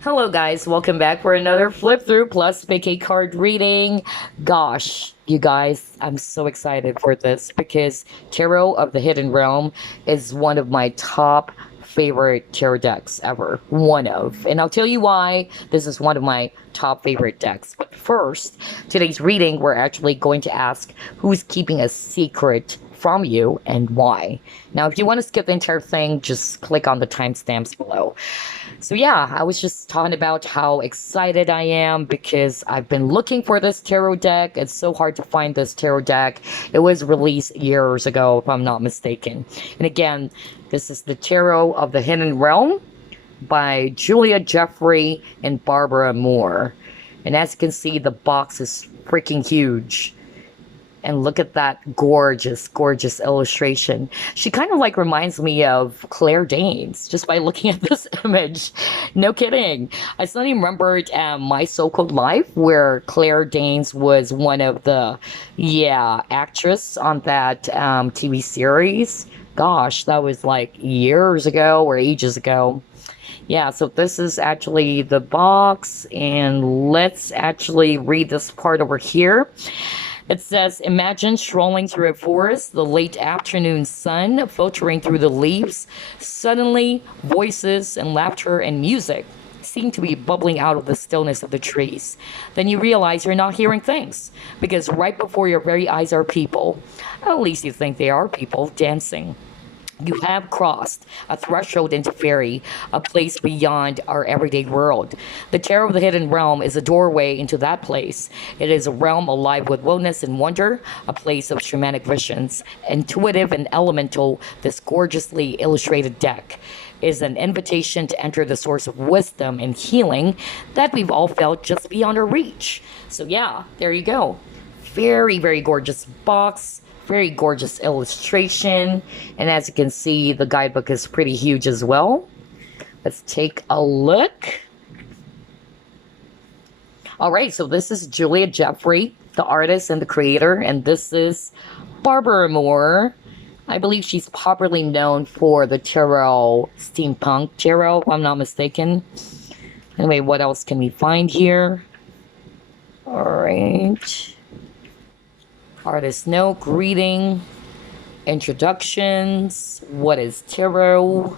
Hello, guys. Welcome back for another flip through plus pick a card reading. Gosh, you guys, I'm so excited for this because Tarot of the Hidden Realm is one of my top favorite tarot decks ever. One of. And I'll tell you why this is one of my top favorite decks. But first, today's reading, we're actually going to ask who's keeping a secret from you and why. Now, if you want to skip the entire thing, just click on the timestamps below. So yeah, I was just talking about how excited I am because I've been looking for this tarot deck. It's so hard to find this tarot deck. It was released years ago, if I'm not mistaken. And again, this is the Tarot of the Hidden Realm by Julia Jeffrey and Barbara Moore. And as you can see, the box is freaking huge. And look at that gorgeous, gorgeous illustration. She kind of like reminds me of Claire Danes just by looking at this image. No kidding. I suddenly remembered My So-Called Life, where Claire Danes was one of the, actress on that TV series. Gosh, that was like years ago or ages ago. Yeah, so this is actually the box, and let's actually read this part over here. It says, imagine strolling through a forest, the late afternoon sun filtering through the leaves. Suddenly, voices and laughter and music seem to be bubbling out of the stillness of the trees. Then you realize you're not hearing things, because right before your very eyes are people, at least you think they are people, dancing. You have crossed a threshold into fairy, a place beyond our everyday world. The Tarot of the Hidden Realm is a doorway into that place. It is a realm alive with wildness and wonder, a place of shamanic visions. Intuitive and elemental, this gorgeously illustrated deck is an invitation to enter the source of wisdom and healing that we've all felt just beyond our reach. So yeah, there you go. Very, very gorgeous box. Very gorgeous illustration. And as you can see, the guidebook is pretty huge as well. Let's take a look. All right, so this is Julia Jeffrey, the artist and the creator, and this is Barbara Moore. I believe she's popularly known for the tarot, steampunk tarot, if I'm not mistaken. Anyway, what else can we find here? All right. Artist note, greeting, introductions, what is tarot?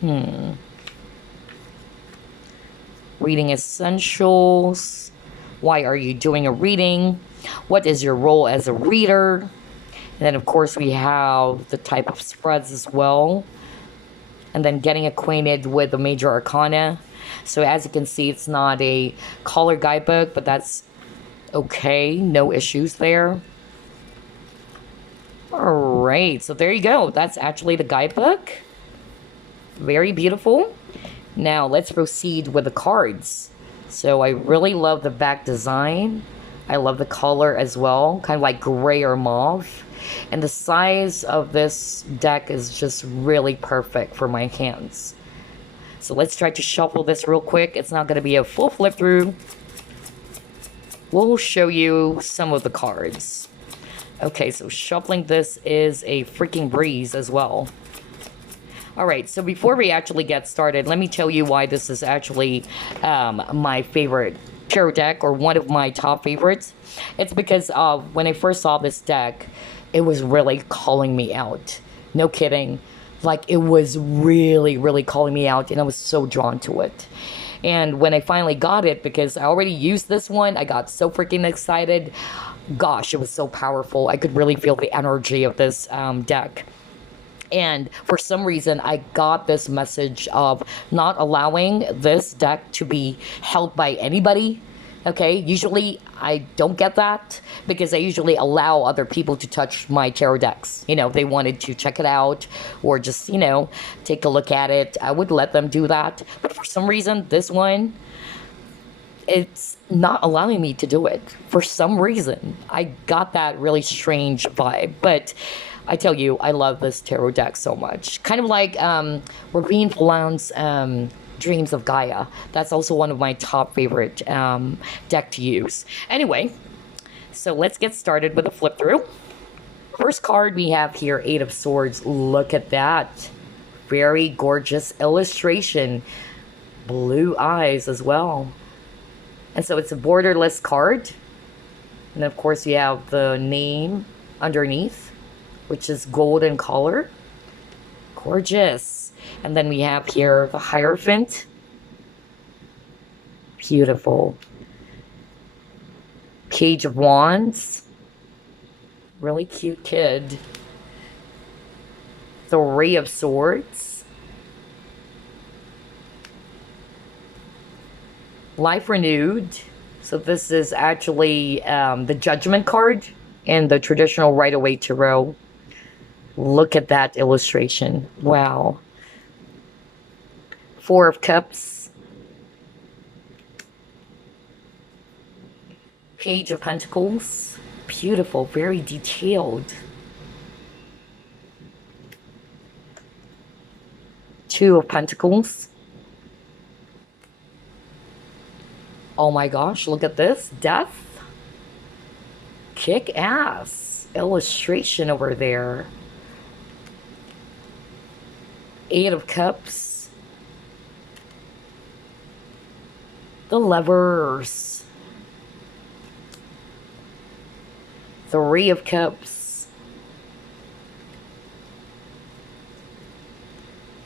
Reading essentials. Why are you doing a reading? What is your role as a reader? And then, of course, we have the type of spreads as well. And then getting acquainted with the major arcana. So as you can see, it's not a color guidebook, but that's okay, no issues there. All right, so there you go. That's actually the guidebook. Very beautiful. Now let's proceed with the cards. So I really love the back design. I love the color as well, kind of like gray or mauve. And the size of this deck is just really perfect for my hands. So let's try to shuffle this real quick. It's not going to be a full flip through. We'll show you some of the cards. Okay, so shuffling this is a freaking breeze as well. All right, so before we actually get started, let me tell you why this is actually my favorite tarot deck, or one of my top favorites. It's because when I first saw this deck, it was really calling me out. No kidding. Like, it was really, really calling me out, and I was so drawn to it. And when I finally got it, because I already used this one, I got so freaking excited. Gosh, it was so powerful. I could really feel the energy of this deck. And for some reason, I got this message of not allowing this deck to be held by anybody. Okay, usually I don't get that because I usually allow other people to touch my tarot decks. You know, if they wanted to check it out or just, take a look at it, I would let them do that. But for some reason, this one, it's not allowing me to do it. For some reason, I got that really strange vibe. But I tell you, I love this tarot deck so much. Kind of like Ravine Fallon's Dreams of Gaia. That's also one of my top favorite deck to use. Anyway, so let's get started with a flip through. First card we have here, Eight of Swords. Look at that. Very gorgeous illustration. Blue eyes as well. And so it's a borderless card. And of course you have the name underneath, which is golden color. Gorgeous. And then we have here the Hierophant. Beautiful. Page of Wands. Really cute kid. Three of Swords. Life Renewed. So this is actually the Judgment card in the traditional Rider-Waite Tarot. Look at that illustration. Wow. Four of Cups. Page of Pentacles. Beautiful, very detailed. Two of Pentacles. Oh my gosh, look at this. Death. Kick ass illustration over there. Eight of Cups. The Lovers. Three of Cups.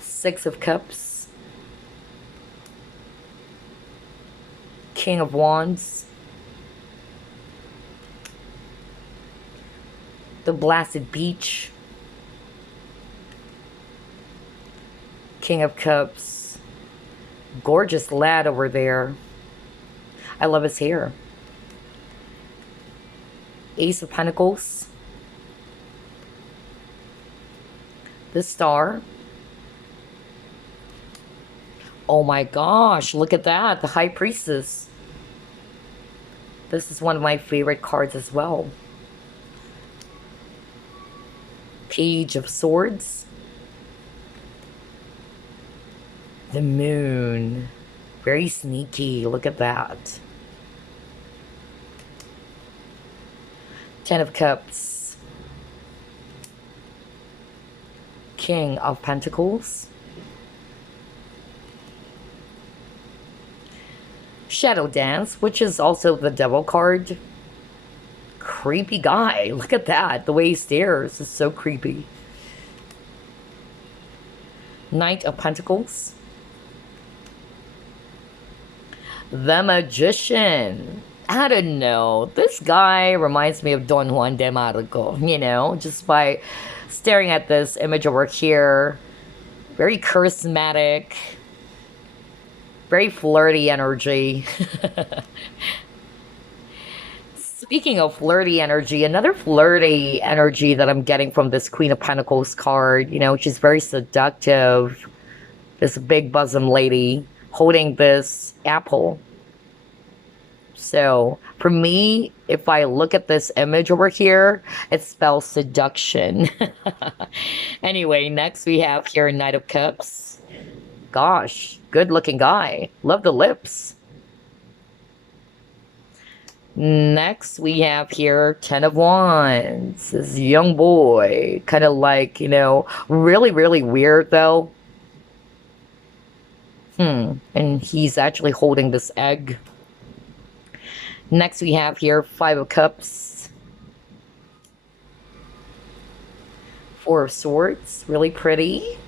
Six of Cups. King of Wands. The Blasted Beach. King of Cups. Gorgeous lad over there. I love his hair. Ace of Pentacles. The Star. Oh my gosh, look at that. The High Priestess. This is one of my favorite cards as well. Page of Swords. The Moon. Very sneaky. Look at that. Ten of Cups. King of Pentacles. Shadow Dance, which is also the Devil card. Creepy guy. Look at that. The way he stares is so creepy. Knight of Pentacles. The Magician. I don't know. This guy reminds me of Don Juan de Marco, you know, just by staring at this image over here. Very charismatic. Very flirty energy. Speaking of flirty energy, another flirty energy that I'm getting from this Queen of Pentacles card, you know, she's very seductive. This big bosom lady holding this apple. So for me, if I look at this image over here, it spells seduction. Anyway, next we have here Knight of Cups. Gosh, good looking guy. Love the lips. Next we have here Ten of Wands. This young boy, kind of like, you know, really, really weird though. And he's actually holding this egg. Next we have here Five of Cups. Four of Swords, really pretty.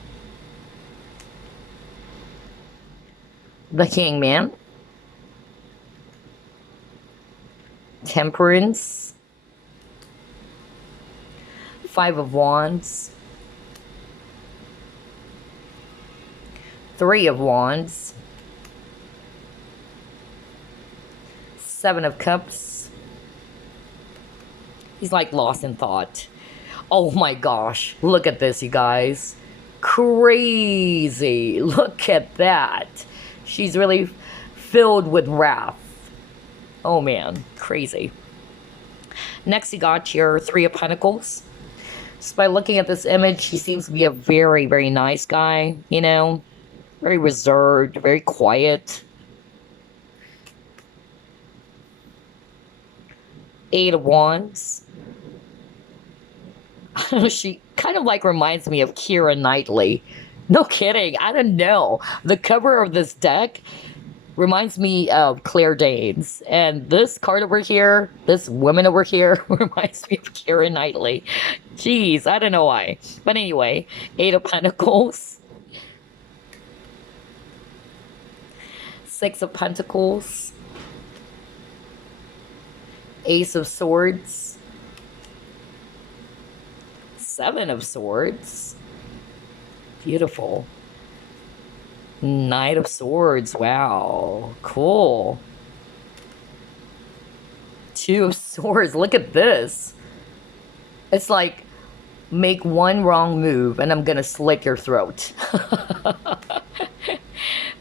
The Hangman. Temperance. Five of Wands. Three of Wands. Seven of Cups. He's like lost in thought. Oh my gosh. Look at this, you guys. Crazy. Look at that. She's really filled with wrath. Oh man, crazy. Next, you got your Three of Pentacles. Just by looking at this image, he seems to be a very, very nice guy, you know. Very reserved, very quiet. Eight of Wands. She kind of like reminds me of Keira Knightley. No kidding. I don't know. The cover of this deck reminds me of Claire Danes. And this card over here, this woman over here, reminds me of Keira Knightley. Jeez, I don't know why. But anyway, Eight of Pentacles, Six of Pentacles, Ace of Swords, Seven of Swords. Beautiful. Knight of Swords. Wow. Cool. Two of Swords. Look at this. It's like, make one wrong move and I'm gonna slit your throat.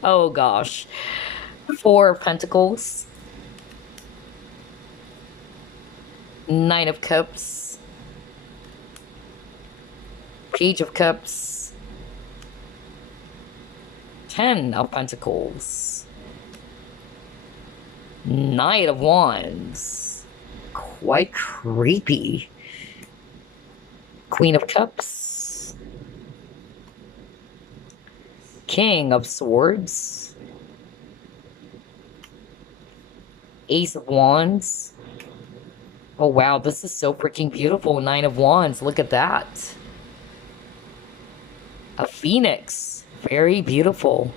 Oh gosh. Four of Pentacles. Nine of Cups. Page of Cups. Ten of Pentacles. Knight of Wands. Quite creepy. Queen of Cups. King of Swords. Ace of Wands. Oh wow, this is so freaking beautiful. Nine of Wands, look at that. A Phoenix, very beautiful.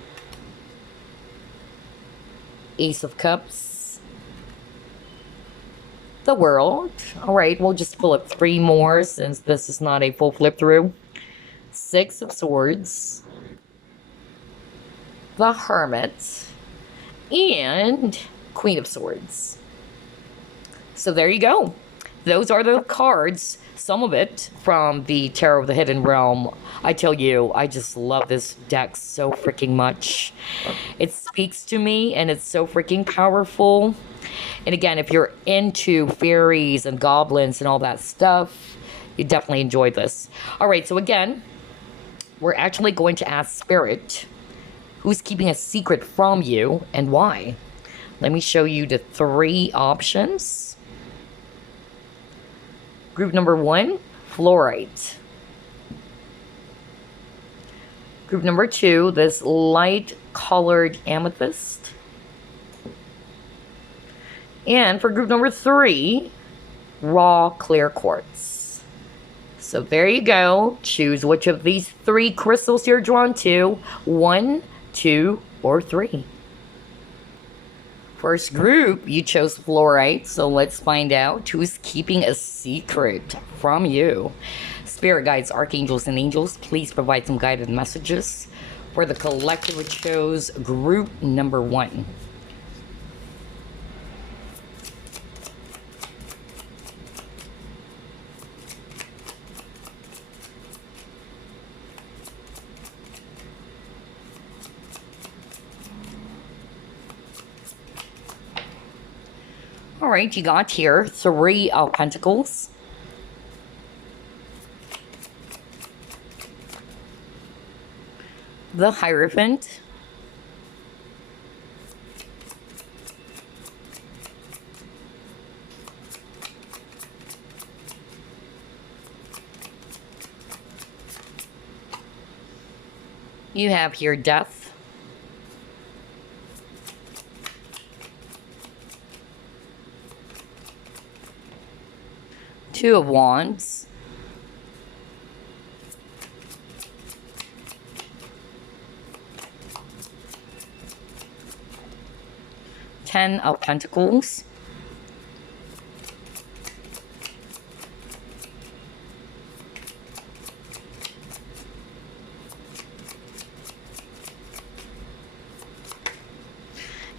Ace of Cups. The World. All right, we'll just pull up three more since this is not a full flip through. Six of Swords. The Hermit. And Queen of Swords. So there you go. Those are the cards, some of it from the Tarot of the Hidden Realm. I tell you, I just love this deck so freaking much. It speaks to me and it's so freaking powerful. And again, if you're into fairies and goblins and all that stuff, you definitely enjoy this. All right, so again, we're actually going to ask Spirit, who's keeping a secret from you and why? Let me show you the three options. Group number one, Flourite. Group number two, this light colored Amethyst. And for group number three, raw clear quartz. So there you go. Choose which of these three crystals you're drawn to. 1, 2, or 3. First group, you chose Flourite, so let's find out who's keeping a secret from you. Spirit guides, archangels, and angels, please provide some guided messages for the collective who chose group number one. All right, you got here 3 of Pentacles. The Hierophant. You have here Death. Two of Wands. Ten of Pentacles.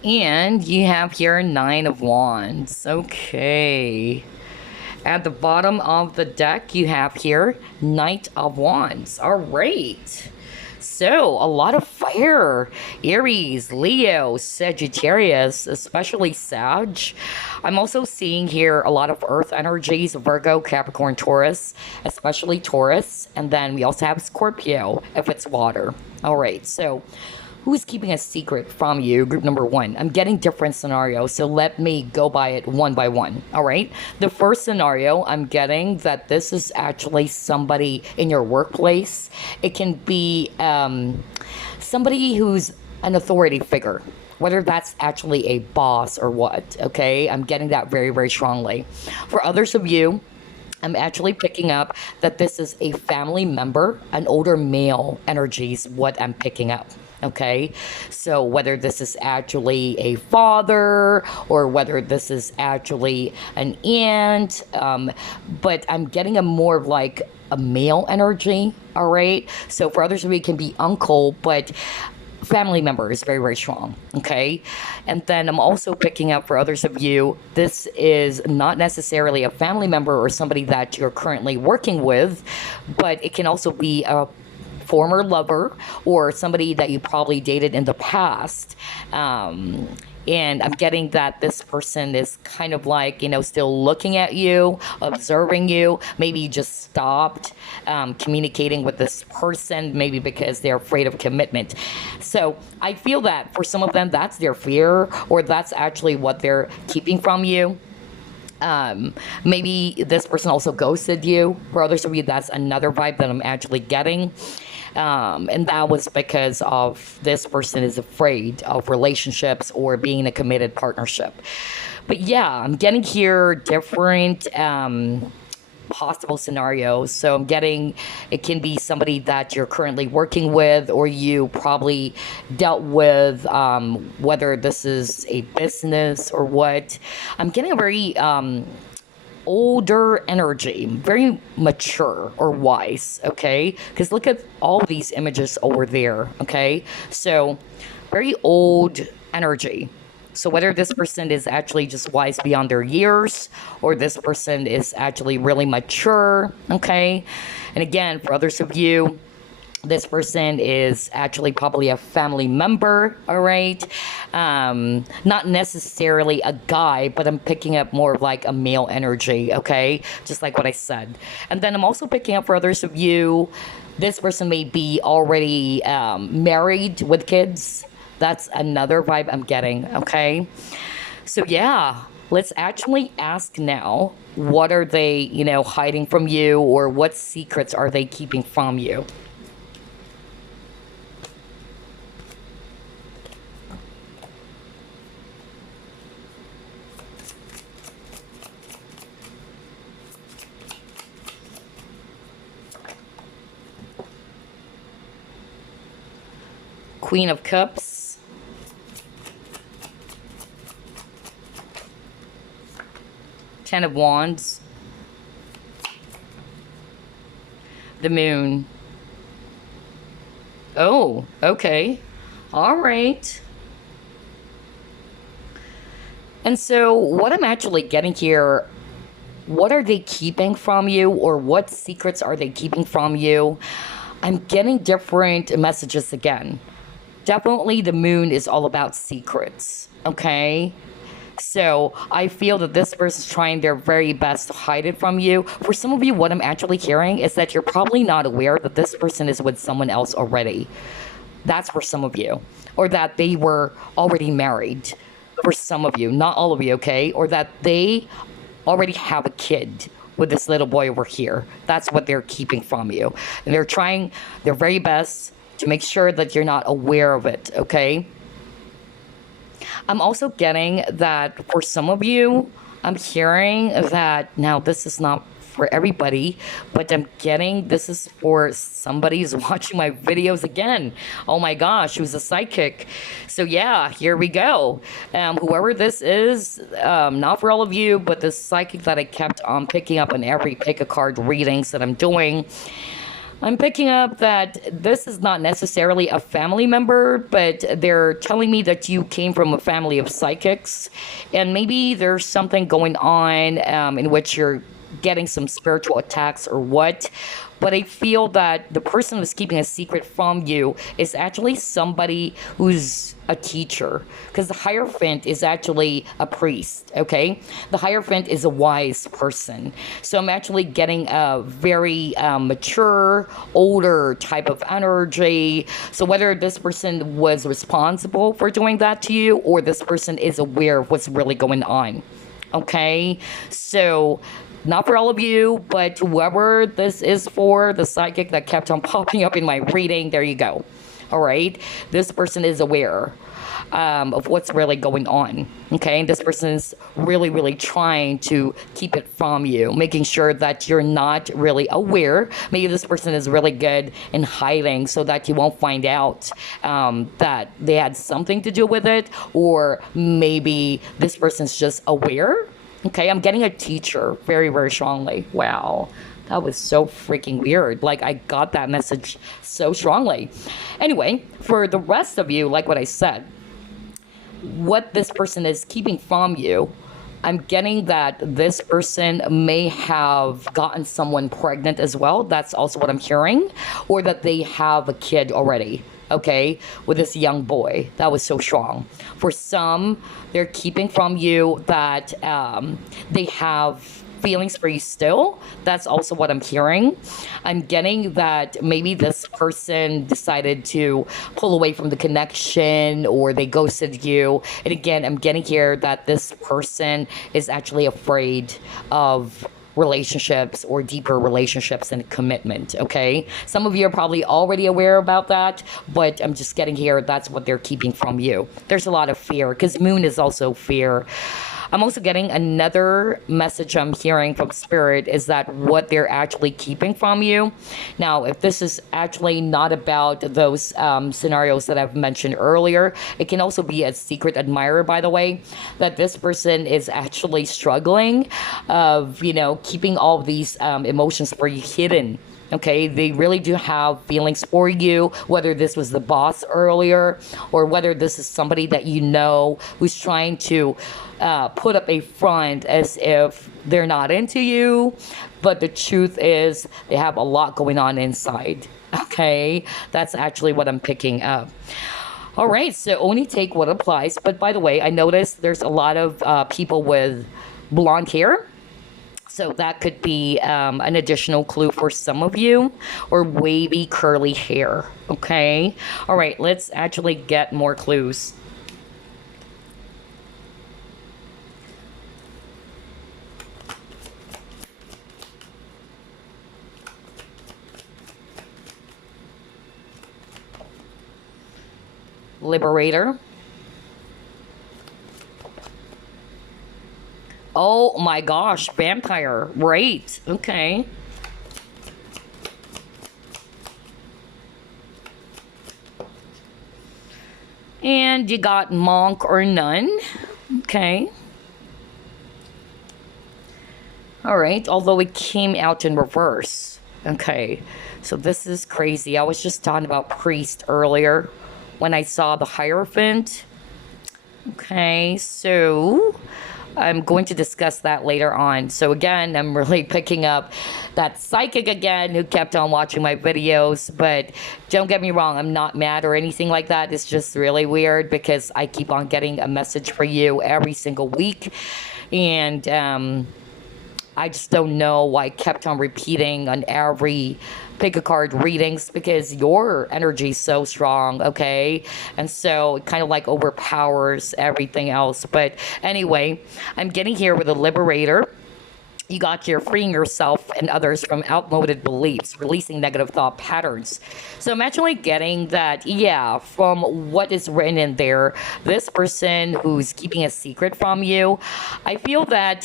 And you have here 9 of Wands. Okay. At the bottom of the deck, you have here Knight of Wands. All right. So, a lot of fire. Aries, Leo, Sagittarius, especially Sag. I'm also seeing here a lot of earth energies, Virgo, Capricorn, Taurus, especially Taurus. And then we also have Scorpio, if it's water. All right, so who's keeping a secret from you? Group number one. I'm getting different scenarios, so let me go by it one by one. All right. The first scenario, I'm getting that this is actually somebody in your workplace. It can be somebody who's an authority figure, whether that's actually a boss or what. Okay. I'm getting that very, very strongly. For others of you, I'm actually picking up that this is a family member, an older male energy is what I'm picking up. Okay, so whether this is actually a father or whether this is actually an aunt, but I'm getting a more of like a male energy. All right, so for others of you, it can be uncle, but family member is very, very strong. Okay. And then I'm also picking up for others of you, this is not necessarily a family member or somebody that you're currently working with, but it can also be a former lover or somebody that you probably dated in the past. And I'm getting that this person is kind of like, still looking at you, observing you. Maybe you just stopped communicating with this person, maybe because they're afraid of commitment. So I feel that for some of them, that's their fear, or that's actually what they're keeping from you. Maybe this person also ghosted you. For others of you, that's another vibe that I'm actually getting. And that was because of this person is afraid of relationships or being in a committed partnership. But yeah, I'm getting here different possible scenarios. So I'm getting, it can be somebody that you're currently working with or you probably dealt with, whether this is a business or what. I'm getting a very older energy, very mature or wise, okay? Because look at all these images over there, okay? So very old energy. So whether this person is actually just wise beyond their years or this person is actually really mature, okay? And again, for others of you, this person is actually probably a family member, all right? Not necessarily a guy, but I'm picking up more of like a male energy, okay? Just like what I said. And then I'm also picking up for others of you, this person may be already married with kids. That's another vibe I'm getting, okay? So yeah, let's actually ask now, what are they, hiding from you, or what secrets are they keeping from you? Queen of Cups. Ten of Wands. The Moon. Oh, okay. All right. And so what I'm actually getting here, what are they keeping from you, or what secrets are they keeping from you? I'm getting different messages again. Definitely the Moon is all about secrets, okay? So I feel that this person's trying their very best to hide it from you. For some of you, what I'm actually hearing is that you're probably not aware that this person is with someone else already. That's for some of you. Or that they were already married for some of you, not all of you, okay? Or that they already have a kid with this little boy over here. That's what they're keeping from you. And they're trying their very best to make sure that you're not aware of it, okay? I'm also getting that for some of you, I'm hearing that, now this is not for everybody, but I'm getting this is for somebody who's watching my videos again. Oh my gosh, who's a psychic. So yeah, here we go. Whoever this is, not for all of you, but the psychic that I kept on picking up in every pick a card readings that I'm doing. I'm picking up that this is not necessarily a family member, but they're telling me that you came from a family of psychics, and maybe there's something going on in which you're getting some spiritual attacks or what. but I feel that the person who's keeping a secret from you is actually somebody who's a teacher, because the Hierophant is actually a priest. Okay, the Hierophant is a wise person, so I'm actually getting a very mature, older type of energy. So whether this person was responsible for doing that to you, or this person is aware of what's really going on. Okay, so not for all of you, but whoever this is for, the psychic that kept on popping up in my reading, there you go. All right, this person is aware of what's really going on. Okay, this person is really, really trying to keep it from you, making sure that you're not really aware. Maybe this person is really good in hiding so that you won't find out that they had something to do with it, or maybe this person's just aware. Okay, I'm getting a teacher very, very strongly. Wow. That was so freaking weird. Like, I got that message so strongly. Anyway, for the rest of you, like what I said, what this person is keeping from you, I'm getting that this person may have gotten someone pregnant as well. That's also what I'm hearing. Or that they have a kid already, okay, with this young boy. That was so strong. For some, they're keeping from you that they have feelings for you still. That's also what I'm hearing. I'm getting that maybe this person decided to pull away from the connection, or they ghosted you. And again, I'm getting here that this person is actually afraid of relationships, or deeper relationships and commitment. Okay, some of you are probably already aware about that, but I'm just getting here that's what they're keeping from you. There's a lot of fear, because moon is also fear. I'm also getting another message I'm hearing from Spirit is that what they're actually keeping from you. Now, if this is actually not about those scenarios that I've mentioned earlier, it can also be a secret admirer, by the way, that this person is actually struggling of, keeping all of these emotions for you hidden. Okay, they really do have feelings for you, whether this was the boss earlier, or whether this is somebody that you know who's trying to put up a front as if they're not into you, but the truth is they have a lot going on inside. Okay, that's actually what I'm picking up. All right, so only take what applies. But by the way, I noticed there's a lot of people with blonde hair. So that could be an additional clue for some of you, or wavy curly hair. Okay. All right. Let's actually get more clues. Liberator. Oh my gosh, vampire. Right. Okay. And you got monk or nun. Okay. All right. Although it came out in reverse. Okay. So this is crazy. I was just talking about priest earlier when I saw the Hierophant. Okay. So I'm going to discuss that later on. So again, I'm really picking up that psychic again who kept on watching my videos. But don't get me wrong, I'm not mad or anything like that. It's just really weird because I keep on getting a message for you every single week. And I just don't know why I kept on repeating on every pick a card readings, because your energy is so strong, okay? And so it kind of like overpowers everything else. But anyway, I'm getting here with a liberator. You got here freeing yourself and others from outmoded beliefs, releasing negative thought patterns. So I'm actually getting that, yeah, from what is written in there, this person who's keeping a secret from you, I feel that,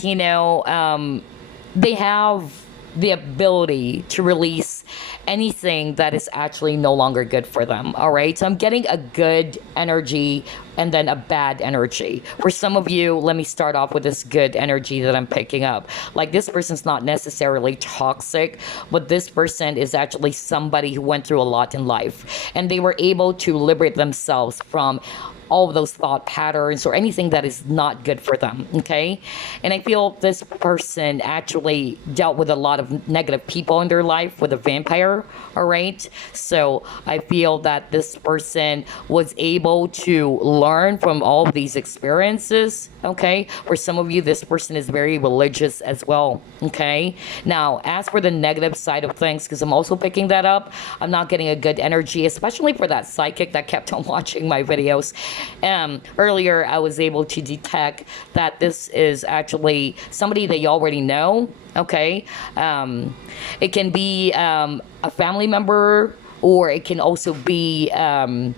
they have the ability to release anything that is actually no longer good for them. All right. So I'm getting a good energy and then a bad energy. For some of you, let me start off with this good energy that I'm picking up. Like, this person's not necessarily toxic, but this person is actually somebody who went through a lot in life and they were able to liberate themselves from all of those thought patterns or anything that is not good for them. Okay. And I feel this person actually dealt with a lot of negative people in their life with a vampire. All right. So I feel that this person was able to learn from all of these experiences. Okay. For some of you, this person is very religious as well. Okay. Now, as for the negative side of things, because I'm also picking that up, I'm not getting a good energy, especially for that psychic that kept on watching my videos. Earlier, I was able to detect that this is actually somebody that you already know. Okay. It can be a family member, or it can also be, but I'm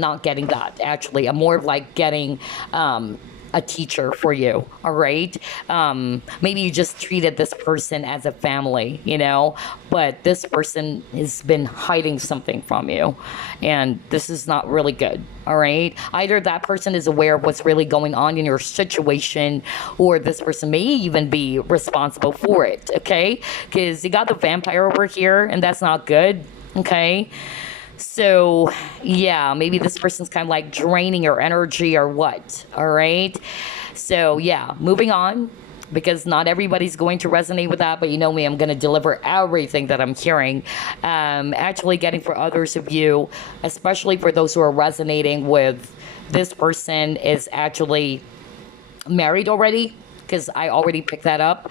not getting that actually. I'm more of like getting a teacher for you. All right. Maybe you just treated this person as a family, but this person has been hiding something from you, and this is not really good. All right. Either that person is aware of what's really going on in your situation, or this person may even be responsible for it. Okay. Because you got the vampire over here, and that's not good. Okay. So, yeah, maybe this person's kind of like draining your energy or what. All right. So, yeah, moving on, because not everybody's going to resonate with that. But you know me, I'm going to deliver everything that I'm hearing. Actually, getting for others of you, especially for those who are resonating with this person, is actually married already, because I already picked that up.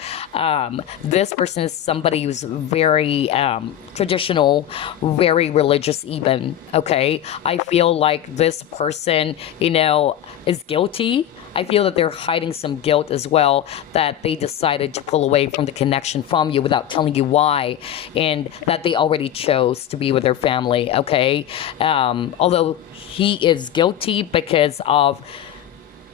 This person is somebody who's very traditional, very religious even, okay? I feel like this person, is guilty. I feel that they're hiding some guilt as well, that they decided to pull away from the connection from you without telling you why, and that they already chose to be with their family, okay? Although he is guilty because of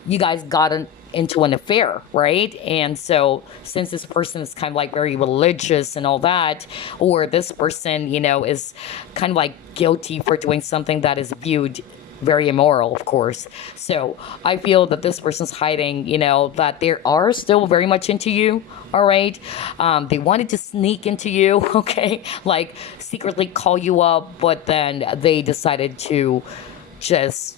you guys got into an affair, right? And so since this person is kind of like very religious and all that, or this person, is kind of like guilty for doing something that is viewed very immoral, of course. So I feel that this person's hiding, that they are still very much into you. All right. They wanted to sneak into you. Okay. Like secretly call you up, but then they decided to just,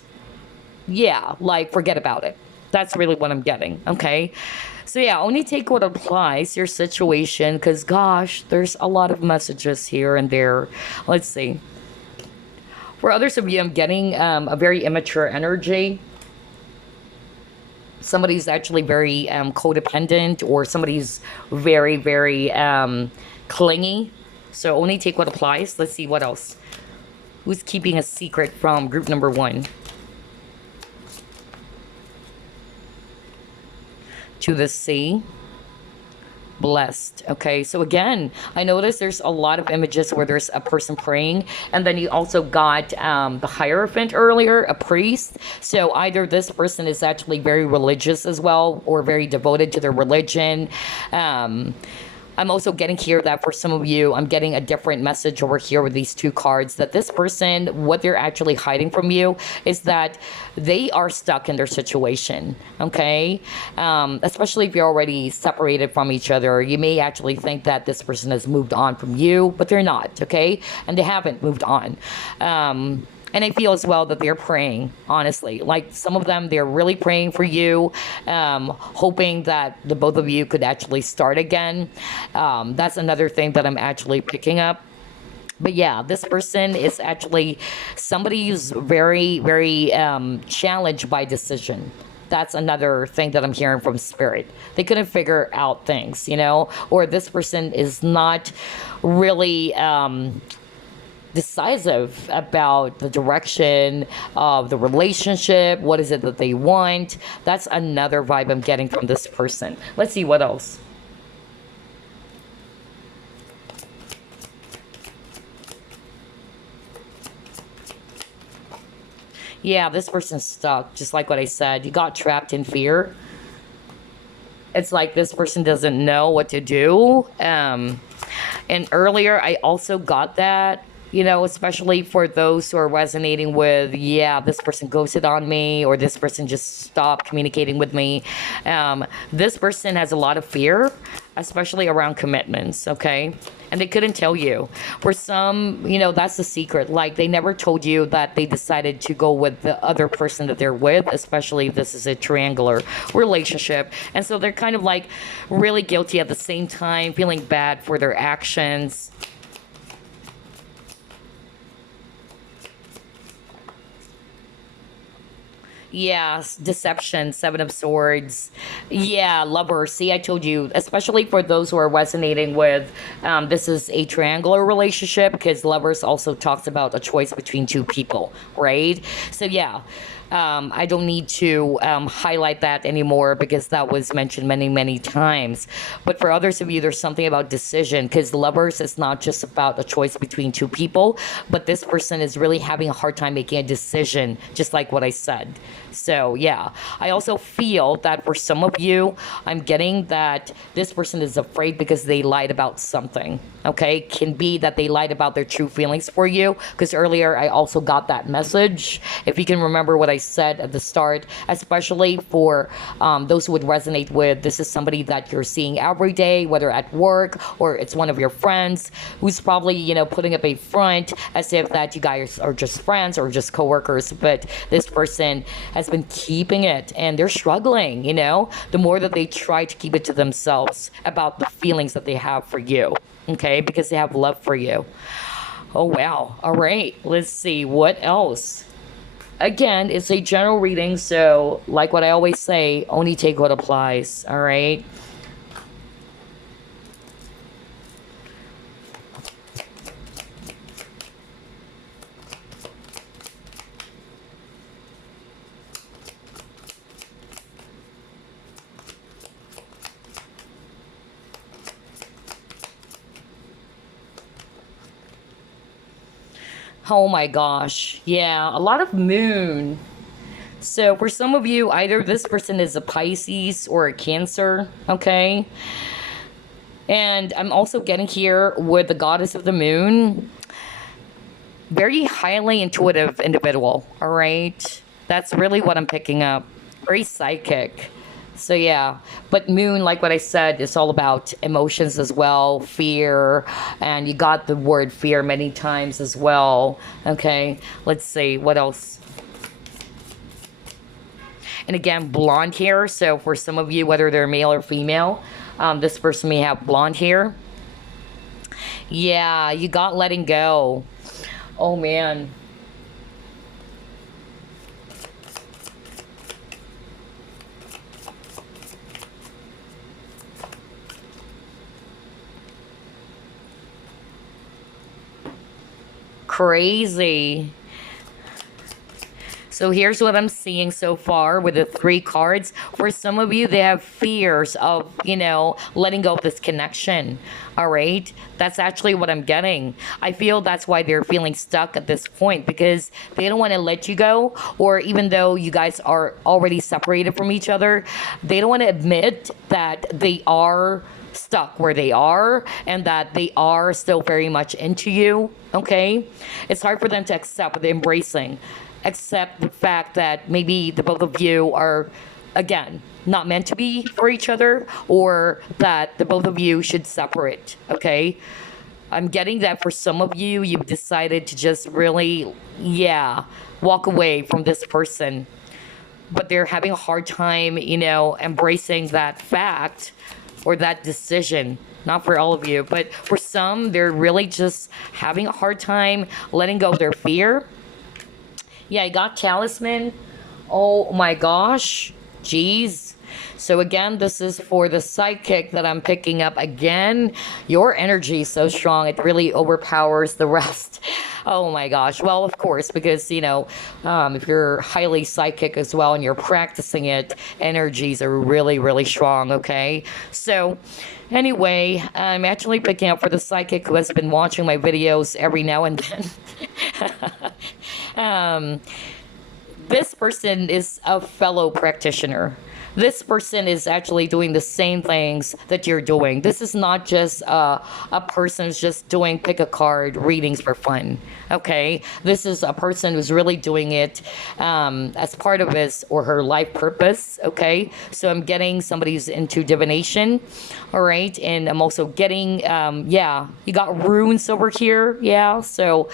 forget about it. That's really what I'm getting. Okay. So yeah, only take what applies to your situation, because gosh, there's a lot of messages here and there. Let's see. For others of you, I'm getting a very immature energy. Somebody's actually very codependent, or somebody's very, very clingy. So only take what applies. Let's see what else. Who's keeping a secret from group number 1? To the sea. Blessed. Okay, so again, I noticed there's a lot of images where there's a person praying, and then you also got the Hierophant earlier, a priest. So either this person is actually very religious as well, or very devoted to their religion. I'm also getting here that for some of you, I'm getting a different message over here with these 2 cards, that this person, what they're actually hiding from you is that they are stuck in their situation, okay? Especially if you're already separated from each other, you may actually think that this person has moved on from you, but they're not, okay? And they haven't moved on. And I feel as well that they're praying, honestly. Like some of them, they're really praying for you, hoping that the both of you could actually start again. That's another thing that I'm actually picking up. But yeah, this person is actually somebody who's very, very challenged by decision. That's another thing that I'm hearing from Spirit. They couldn't figure out things, or this person is not really decisive about the direction of the relationship. What is it that they want? That's another vibe I'm getting from this person. Let's see what else. Yeah, this person's stuck, just like what I said. You got trapped in fear. It's like this person doesn't know what to do. And earlier, I also got that, especially for those who are resonating with, yeah, this person ghosted on me, or this person just stopped communicating with me. This person has a lot of fear, especially around commitments, okay? And they couldn't tell you. For some, that's the secret. Like, they never told you that they decided to go with the other person that they're with, especially if this is a triangular relationship. And so they're kind of like really guilty at the same time, feeling bad for their actions. Yeah, deception, Seven of Swords. Yeah, lover. See, I told you, especially for those who are resonating with, this is a triangular relationship, because lovers also talks about a choice between two people, right? So yeah, I don't need to highlight that anymore, because that was mentioned many, many times. But for others of you, there's something about decision, because lovers is not just about a choice between two people, but this person is really having a hard time making a decision, just like what I said. So yeah, I also feel that for some of you, I'm getting that this person is afraid because they lied about something. Okay, can be that they lied about their true feelings for you, because earlier I also got that message. If you can remember what I said at the start, especially for those who would resonate with, this is somebody that you're seeing every day, whether at work or it's one of your friends, who's probably putting up a front as if that you guys are just friends or just coworkers, but this person has been keeping it, and they're struggling. The more that they try to keep it to themselves about the feelings that they have for you, okay, because they have love for you. Oh wow. All right, let's see what else. Again, it's a general reading, so like what I always say, only take what applies. All right. Oh my gosh. Yeah, a lot of moon. So for some of you, either this person is a Pisces or a Cancer, okay? And I'm also getting here with the goddess of the moon. Very highly intuitive individual, all right? That's really what I'm picking up. Very psychic. So yeah, but moon, like what I said, is all about emotions as well, fear, and you got the word fear many times as well. Okay, let's see what else. And again, blonde hair. So for some of you, whether they're male or female, this person may have blonde hair. Yeah, you got letting go. Oh man. Crazy. So here's what I'm seeing so far with the three cards. For some of you, they have fears of, letting go of this connection. All right. That's actually what I'm getting. I feel that's why they're feeling stuck at this point, because they don't want to let you go. Or even though you guys are already separated from each other, they don't want to admit that they are stuck where they are and that they are still very much into you. Okay. It's hard for them to accept the embracing, accept the fact that maybe the both of you are, again, not meant to be for each other, or that the both of you should separate. Okay. I'm getting that for some of you, you've decided to just really, yeah, walk away from this person, but they're having a hard time, embracing that fact or that decision. Not for all of you, but for some, they're really just having a hard time letting go of their fear. Yeah, I got talisman. Oh my gosh. Jeez. So again, this is for the psychic that I'm picking up. Again, your energy is so strong, it really overpowers the rest. Oh my gosh. Well, of course, because, if you're highly psychic as well and you're practicing it, energies are really, really strong, okay? So anyway, I'm actually picking up for the psychic who has been watching my videos every now and then. um, this person is a fellow practitioner. This person is actually doing the same things that you're doing. This is not just a person who's just doing pick a card readings for fun. Okay, this is a person who's really doing it as part of his or her life purpose. Okay, so I'm getting somebody who's into divination. All right, and I'm also getting yeah, you got runes over here. Yeah, so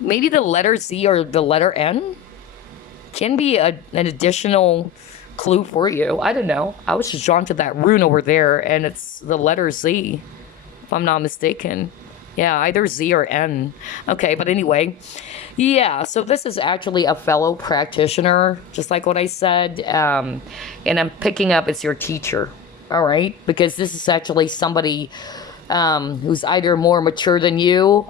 maybe the letter Z or the letter N can be an additional clue for you. I don't know. I was just drawn to that rune over there, and it's the letter Z, if I'm not mistaken. Yeah, either Z or N. Okay, but anyway, yeah, so this is actually a fellow practitioner, just like what I said. And I'm picking up it's your teacher, all right? Because this is actually somebody who's either more mature than you,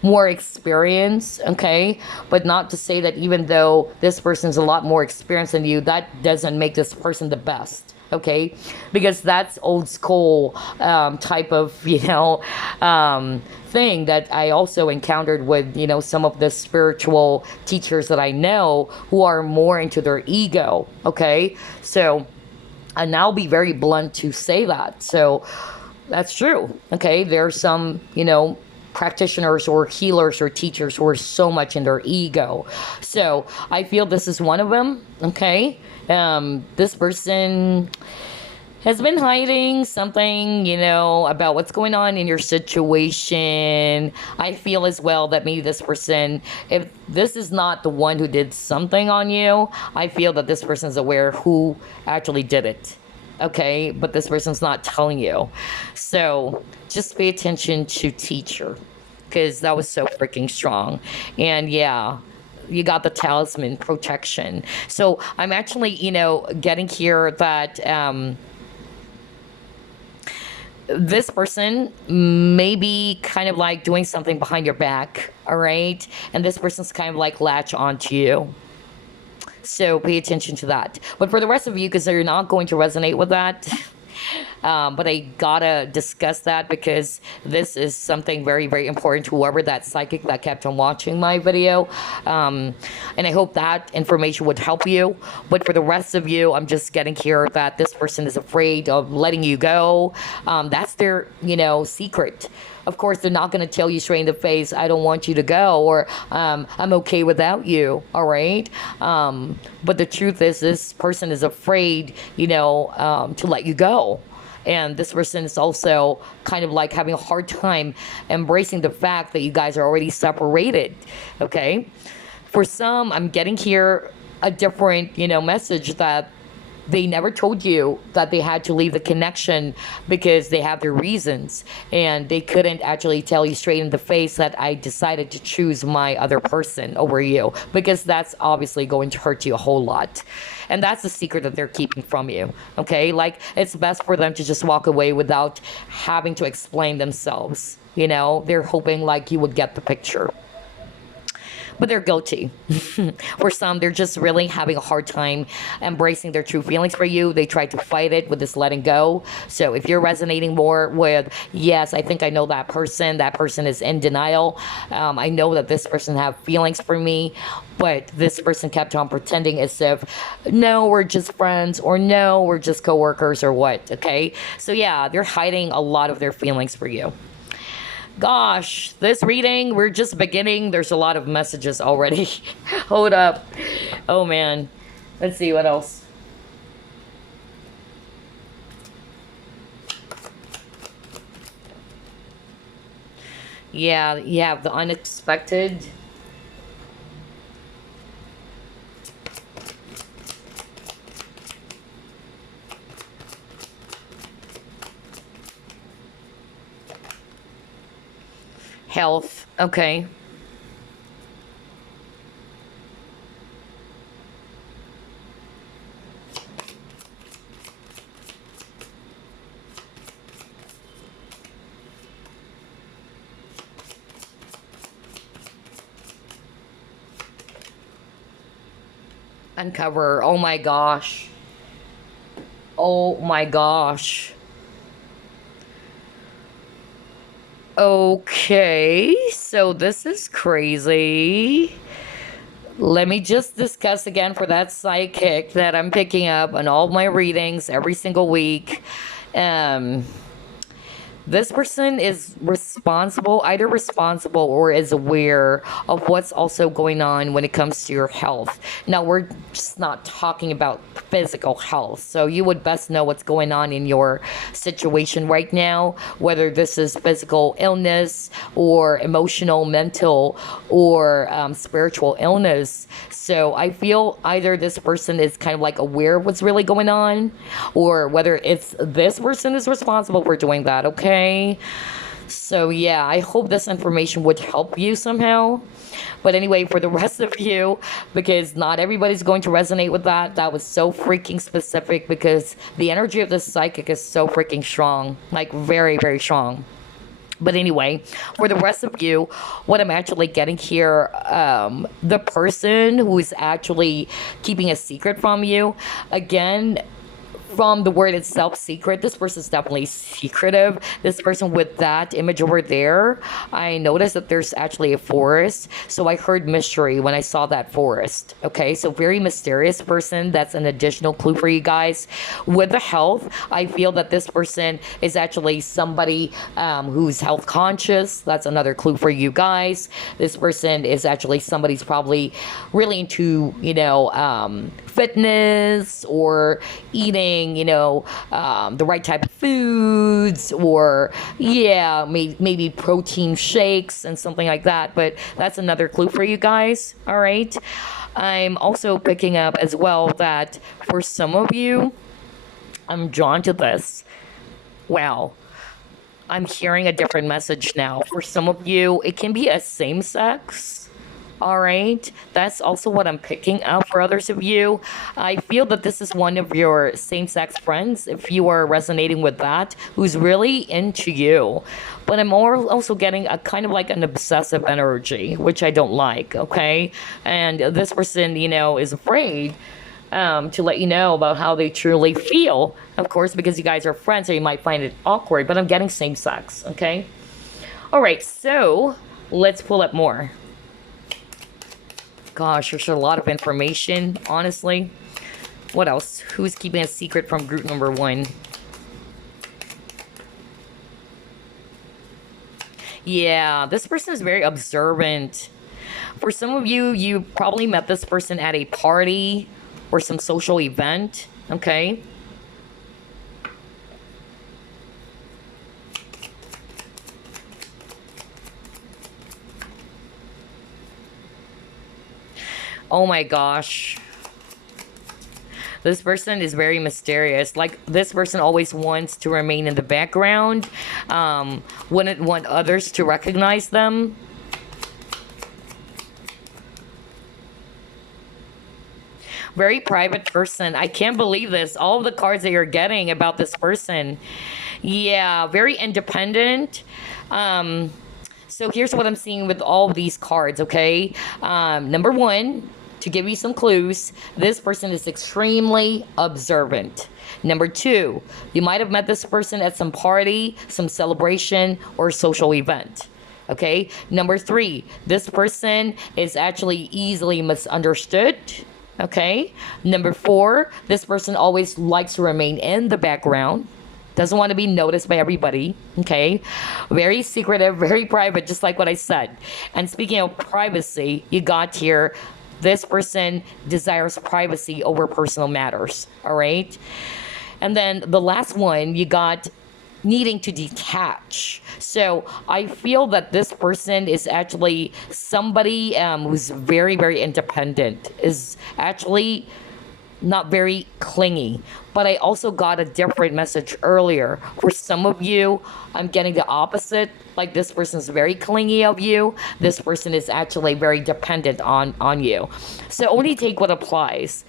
more experience, okay? But not to say that even though this person's a lot more experienced than you, that doesn't make this person the best, okay? Because that's old school type of, thing that I also encountered with, some of the spiritual teachers that I know who are more into their ego, okay? So, and I'll be very blunt to say that. So, that's true, okay? There's some, practitioners or healers or teachers who are so much in their ego. So I feel this is one of them. Okay. This person has been hiding something, about what's going on in your situation. I feel as well that maybe this person, if this is not the one who did something on you, I feel that this person is aware who actually did it. Okay, but this person's not telling you. So just pay attention to teacher, because that was so freaking strong. And yeah, you got the talisman protection. So I'm actually, getting here that this person may be kind of like doing something behind your back, all right? And this person's kind of like latch onto you. So pay attention to that. But for the rest of you, because you're not going to resonate with that, but I gotta discuss that because this is something very, very important to whoever that psychic that kept on watching my video. And I hope that information would help you. But for the rest of you, I'm just getting here that this person is afraid of letting you go. That's their, secret. Of course, they're not going to tell you straight in the face, I don't want you to go, or I'm okay without you, all right? But the truth is, this person is afraid, to let you go. And this person is also kind of like having a hard time embracing the fact that you guys are already separated, okay? For some, I'm getting here a different, message that they never told you that they had to leave the connection because they have their reasons, and they couldn't actually tell you straight in the face that I decided to choose my other person over you, because that's obviously going to hurt you a whole lot. And that's the secret that they're keeping from you, okay? Like, it's best for them to just walk away without having to explain themselves, They're hoping like you would get the picture. But they're guilty. For some, they're just really having a hard time embracing their true feelings for you. They try to fight it with this letting go. So if you're resonating more with, yes, I think I know that person is in denial. I know that this person have feelings for me, but this person kept on pretending as if, no, we're just friends, or no, we're just coworkers, or what, okay? So yeah, they're hiding a lot of their feelings for you. Gosh, this reading, we're just beginning. There's a lot of messages already. Hold up. Oh, man. Let's see what else. Yeah, you have the unexpected. Health. Okay. Uncover. Oh my gosh. Oh my gosh. Okay. So this is crazy. Let me just discuss again for that psychic that I'm picking up on all my readings every single week. Um, this person is responsible, either responsible or is aware of what's also going on when it comes to your health. Now, we're just not talking about physical health, so you would best know what's going on in your situation right now, whether this is physical illness or emotional, mental, or spiritual illness. So I feel either this person is kind of like aware of what's really going on, or whether it's this person is responsible for doing that, okay? So yeah, I hope this information would help you somehow. But anyway, for the rest of you, because not everybody's going to resonate with that, that was so freaking specific because the energy of this psychic is so freaking strong, like very, very strong. But anyway, for the rest of you, what I'm actually getting here, the person who is actually keeping a secret from you, again, from the word itself, secret, this person is definitely secretive. This person with that image over there, I noticed that there's actually a forest. So I heard mystery when I saw that forest. Okay, so very mysterious person. That's an additional clue for you guys. With the health, I feel that this person is actually somebody who's health conscious. That's another clue for you guys. This person is actually somebody who's probably really into, fitness or eating, the right type of foods, or yeah, maybe protein shakes and something like that. But that's another clue for you guys. All right. I'm also picking up as well that for some of you, I'm drawn to this. Wow. I'm hearing a different message now. For some of you, it can be a same sex. All right, that's also what I'm picking up for others of you. I feel that this is one of your same sex friends, if you are resonating with that, who's really into you. But I'm also getting a kind of like an obsessive energy, which I don't like, okay? And this person, is afraid to let you know about how they truly feel, of course, because you guys are friends, so you might find it awkward, but I'm getting same sex, okay? All right, so let's pull up more. Gosh, there's a lot of information, honestly. What else? Who's keeping a secret from group number 1? Yeah, this person is very observant. For some of you, you probably met this person at a party or some social event, okay? Oh my gosh. This person is very mysterious. Like, this person always wants to remain in the background, wouldn't want others to recognize them. Very private person. I can't believe this. All of the cards that you're getting about this person. Yeah, very independent. So here's what I'm seeing with all of these cards, okay? Number 1, to give you some clues, this person is extremely observant. Number 2, you might have met this person at some party, some celebration, or social event. Okay? Number 3, this person is actually easily misunderstood. Okay? Number 4, this person always likes to remain in the background. Doesn't want to be noticed by everybody. Okay? Very secretive, very private, just like what I said. And speaking of privacy, you got here, this person desires privacy over personal matters. All right? And then the last one, you got needing to detach. So I feel that this person is actually somebody who's very, very independent, is actually not very clingy. But I also got a different message earlier. For some of you, I'm getting the opposite. Like, this person's very clingy of you. This person is actually very dependent on you. So only take what applies.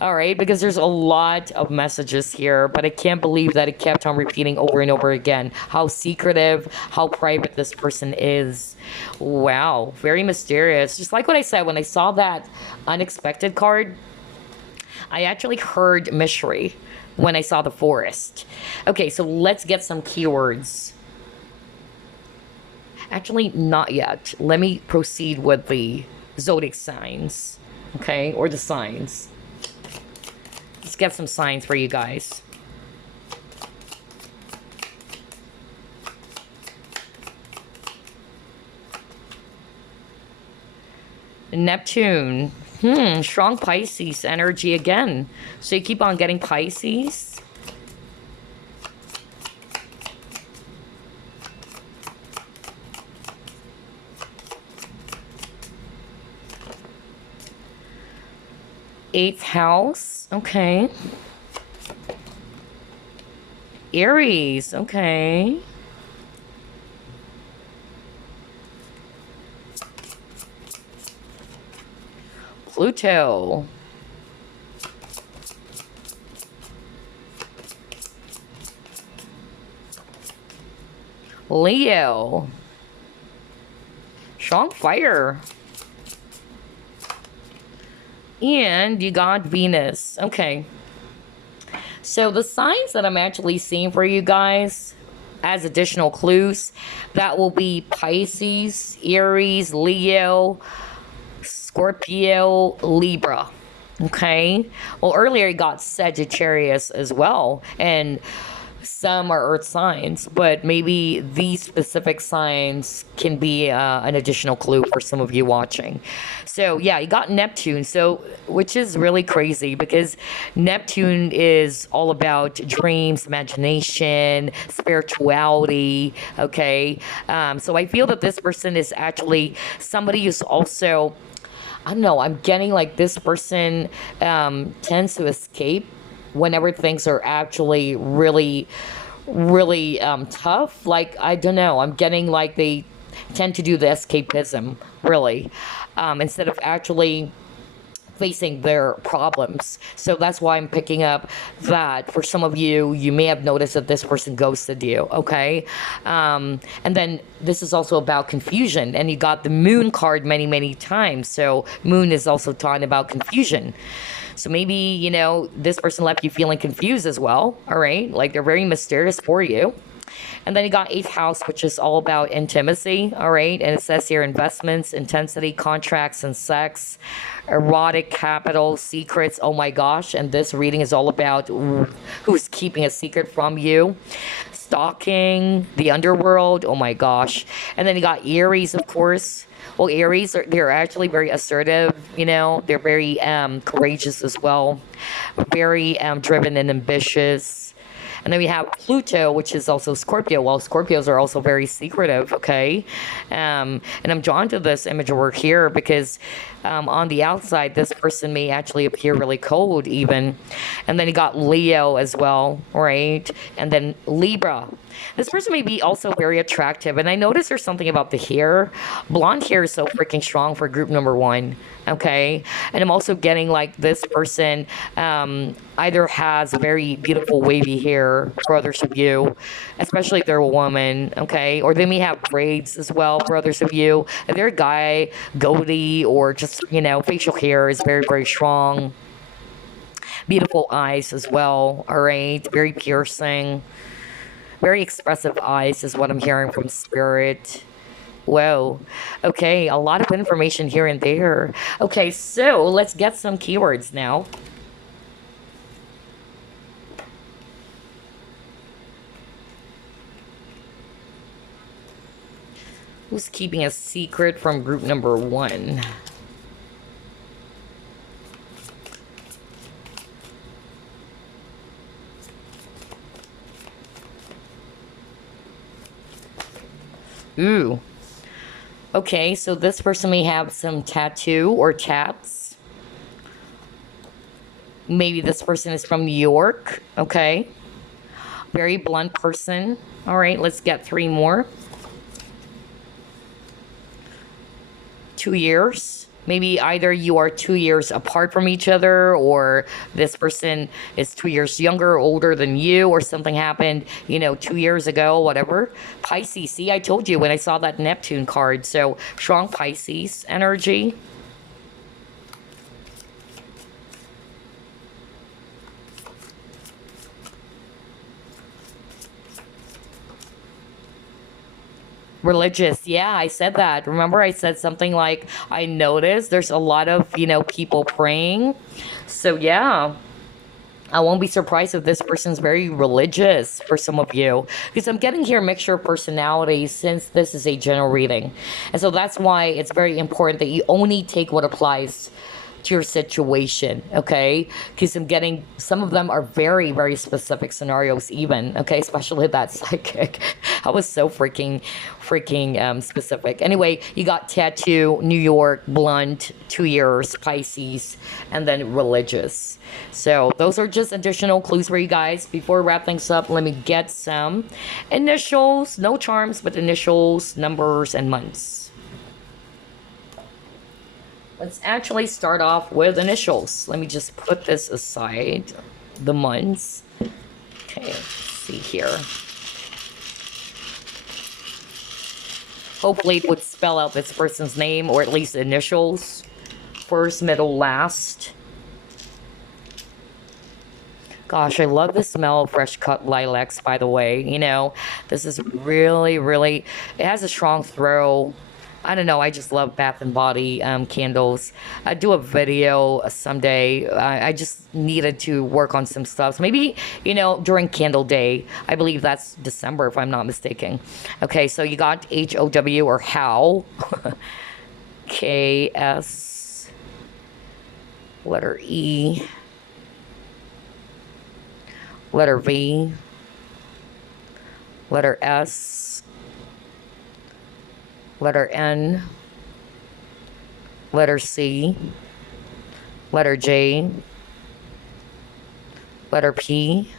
All right, because there's a lot of messages here, but I can't believe that it kept on repeating over and over again how secretive, how private this person is. Wow, very mysterious. Just like what I said, when I saw that unexpected card, I actually heard mystery when I saw the forest. Okay, so let's get some keywords. Actually, not yet. Let me proceed with the zodiac signs, okay, or the signs. Let's get some signs for you guys. Neptune. Strong Pisces energy again. So you keep on getting Pisces. Eighth house. Okay. Aries. Okay. Pluto. Leo. Strong fire. And you got Venus. Okay. So the signs that I'm actually seeing for you guys as additional clues, that will be Pisces, Aries, Leo, Scorpio, Libra. Okay. Well, earlier you got Sagittarius as well. And some are earth signs, but maybe these specific signs can be an additional clue for some of you watching. So yeah, you got Neptune, so which is really crazy because Neptune is all about dreams, imagination, spirituality. Okay, so I feel that this person is actually somebody who's also, I don't know, I'm getting like this person tends to escape whenever things are actually really tough. Like, I don't know, I'm getting like they tend to do the escapism, really, instead of actually facing their problems. So that's why I'm picking up that for some of you, you may have noticed that this person ghosted you, okay? And then this is also about confusion, and you got the moon card many times. So moon is also talking about confusion. So maybe, you know, this person left you feeling confused as well, all right? Like they're very mysterious for you. And then you got eighth house, which is all about intimacy, all right? And it says here investments, intensity, contracts, and sex, erotic capital, secrets. Oh my gosh. And this reading is all about who's keeping a secret from you. Stalking, the underworld. Oh my gosh. And then you got Aries, of course. Well, Aries, they're actually very assertive, you know, they're very courageous as well, very driven and ambitious. And then we have Pluto, which is also Scorpio. Well, Scorpios are also very secretive, okay? And I'm drawn to this image of work here because on the outside, this person may actually appear really cold even. And then you got Leo as well, right? And then Libra. This person may be also very attractive. And I noticed there's something about the hair. Blonde hair is so freaking strong for group number one, okay? And I'm also getting like this person either has very beautiful wavy hair for others of you, especially if they're a woman, okay? Or they may have braids as well for others of you. If they're a guy, goatee, or just, you know, facial hair is very strong. Beautiful eyes as well, all right? Very piercing. Very expressive eyes is what I'm hearing from spirit. Whoa. Okay, a lot of information here and there. Okay, so let's get some keywords now. Who's keeping a secret from group number one? Ooh. Okay, so this person may have some tattoo or tats. Maybe this person is from New York. Okay. Very blunt person. All right, let's get three more. 2 years. Maybe either you are 2 years apart from each other, or this person is 2 years younger or older than you, or something happened, you know, 2 years ago, whatever. Pisces. See, I told you when I saw that Neptune card. So strong Pisces energy. Religious. Yeah, I said that. Remember, I said something like, I noticed there's a lot of, people praying. So, yeah. I won't be surprised if this person's very religious for some of you, because I'm getting here a mixture of personalities since this is a general reading. And so that's why it's very important that you only take what applies to your situation, okay? Because I'm getting some of them are very, very specific scenarios, even, okay? Especially that psychic. I was so freaking specific. Anyway, you got tattoo, New York, blunt, 2 years, Pisces, and then religious. So those are just additional clues for you guys. Before we wrap things up, let me get some initials, no charms, but initials, numbers, and months. Let's actually start off with initials. Let me just put this aside, the months. Okay, let's see here. Hopefully it would spell out this person's name, or at least initials. First, middle, last. Gosh, I love the smell of fresh cut lilacs, by the way. This is really, really, it has a strong throw. I don't know. I just love Bath and Body candles. I do a video someday. I just needed to work on some stuff. So maybe, during Candle Day. I believe that's December, if I'm not mistaken. Okay, so you got HOW or how. KS. Letter E. Letter V. Letter S. Letter N, letter C, letter J, letter P,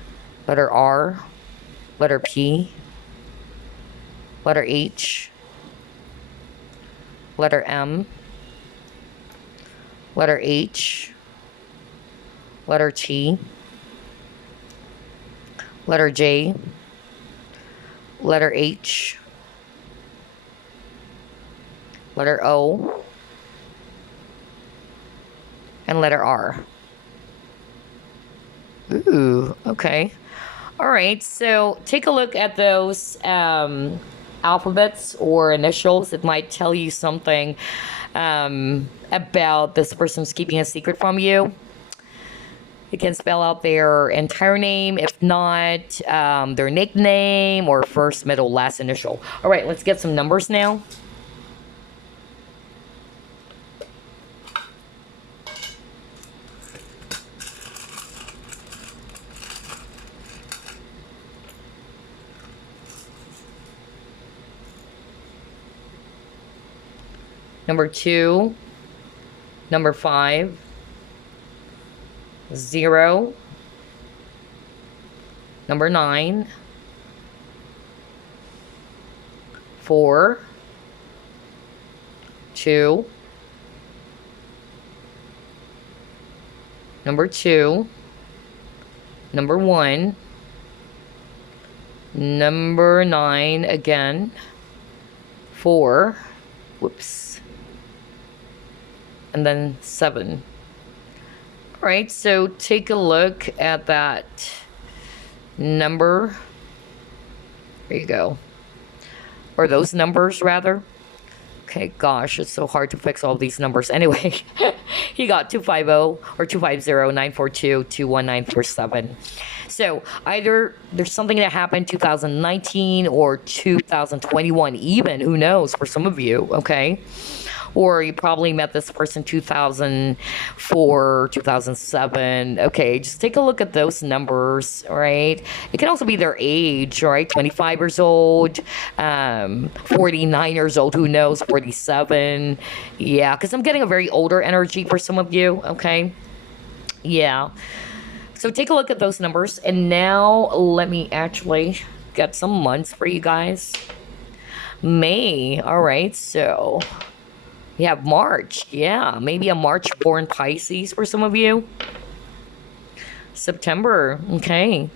letter R, letter P, letter H, letter M, letter H, letter T, letter J, letter H, letter O, and letter R. Ooh, okay. All right, so take a look at those alphabets or initials. It might tell you something about this person's keeping a secret from you. You can spell out their entire name, if not their nickname or first, middle, last initial. All right, let's get some numbers now. Number 2, number 5, 0, number 9, 4, 2, number 2, number 1, number 9 again, 4, whoops, and then 7. All right, so take a look at that number. There you go. Or those numbers, rather. Okay, gosh, it's so hard to fix all these numbers. Anyway, you got 250 or 250-942-21947. So either there's something that happened 2019 or 2021 even, who knows, for some of you, okay? Or you probably met this person 2004, 2007. Okay, just take a look at those numbers, right? It can also be their age, right? 25 years old, 49 years old, who knows, 47. Yeah, because I'm getting a very older energy for some of you, okay? Yeah. So take a look at those numbers. And now let me actually get some months for you guys. May. All right, so... you have March, yeah, maybe a March-born Pisces for some of you. September, okay.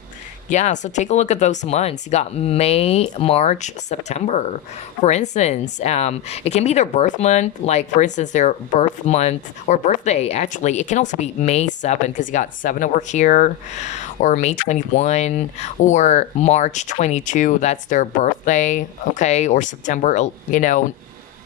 Yeah, so take a look at those months. You got May, March, September. For instance, it can be their birth month, like for instance, their birth month or birthday. Actually, it can also be May 7 because you got 7 over here, or May 21, or March 22. That's their birthday, okay, or September,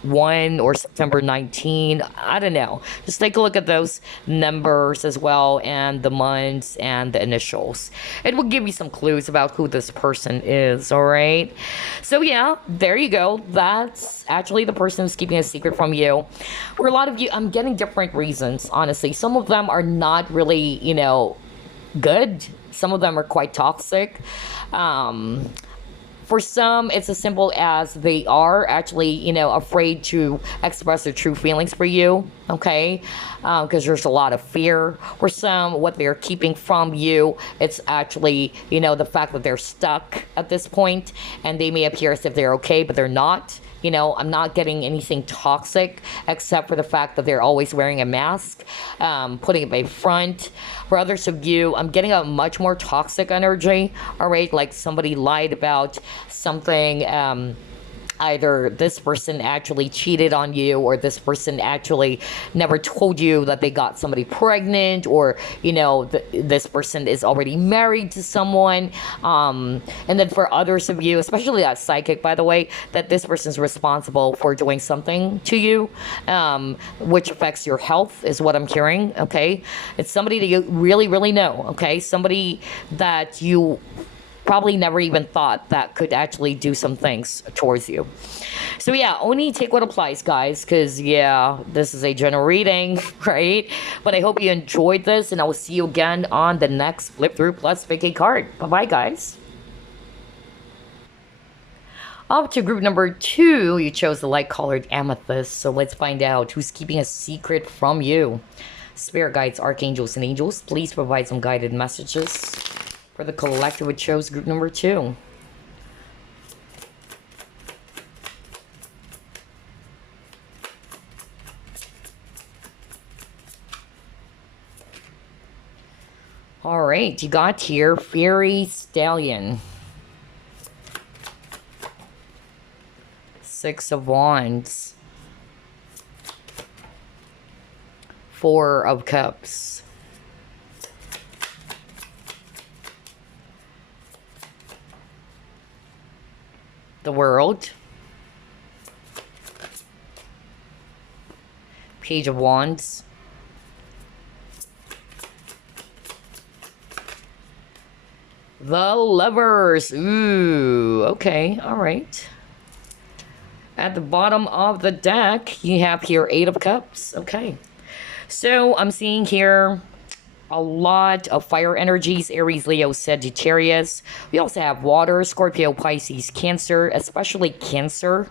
1 or September 19. I don't know. Just take a look at those numbers as well and the months and the initials. It will give you some clues about who this person is, all right? So, yeah, there you go. That's actually the person who's keeping a secret from you. For a lot of you, I'm getting different reasons, honestly. Some of them are not really, good. Some of them are quite toxic. Um, for some, it's as simple as they are actually, afraid to express their true feelings for you, okay? Because there's a lot of fear. For some, what they're keeping from you, it's actually, the fact that they're stuck at this point, and they may appear as if they're okay, but they're not. I'm not getting anything toxic except for the fact that they're always wearing a mask, putting it by front. For others of you, I'm getting a much more toxic energy, all right? Like somebody lied about something. Either this person actually cheated on you, or this person actually never told you that they got somebody pregnant, or this person is already married to someone. And then for others of you, especially that psychic, by the way, that this person's responsible for doing something to you, which affects your health, is what I'm hearing. Okay, it's somebody that you really, really know. Okay, somebody that you probably never even thought that could actually do some things towards you. So yeah, only take what applies, guys, because yeah, this is a general reading, right? But I hope you enjoyed this, and I will see you again on the next Flip Through Plus Vacay card. Bye-bye, guys. Up to group number 2, you chose the light-colored Amethyst, so let's find out who's keeping a secret from you. Spirit guides, archangels, and angels, please provide some guided messages for the collective which chose group number 2. All right, you got here Fairy Stallion, 6 of Wands, 4 of Cups, the World, Page of Wands, the Lovers. Ooh, okay, all right. At the bottom of the deck, you have here 8 of Cups. Okay, so I'm seeing here a lot of fire energies: Aries, Leo, Sagittarius. We also have water: Scorpio, Pisces, Cancer, especially Cancer.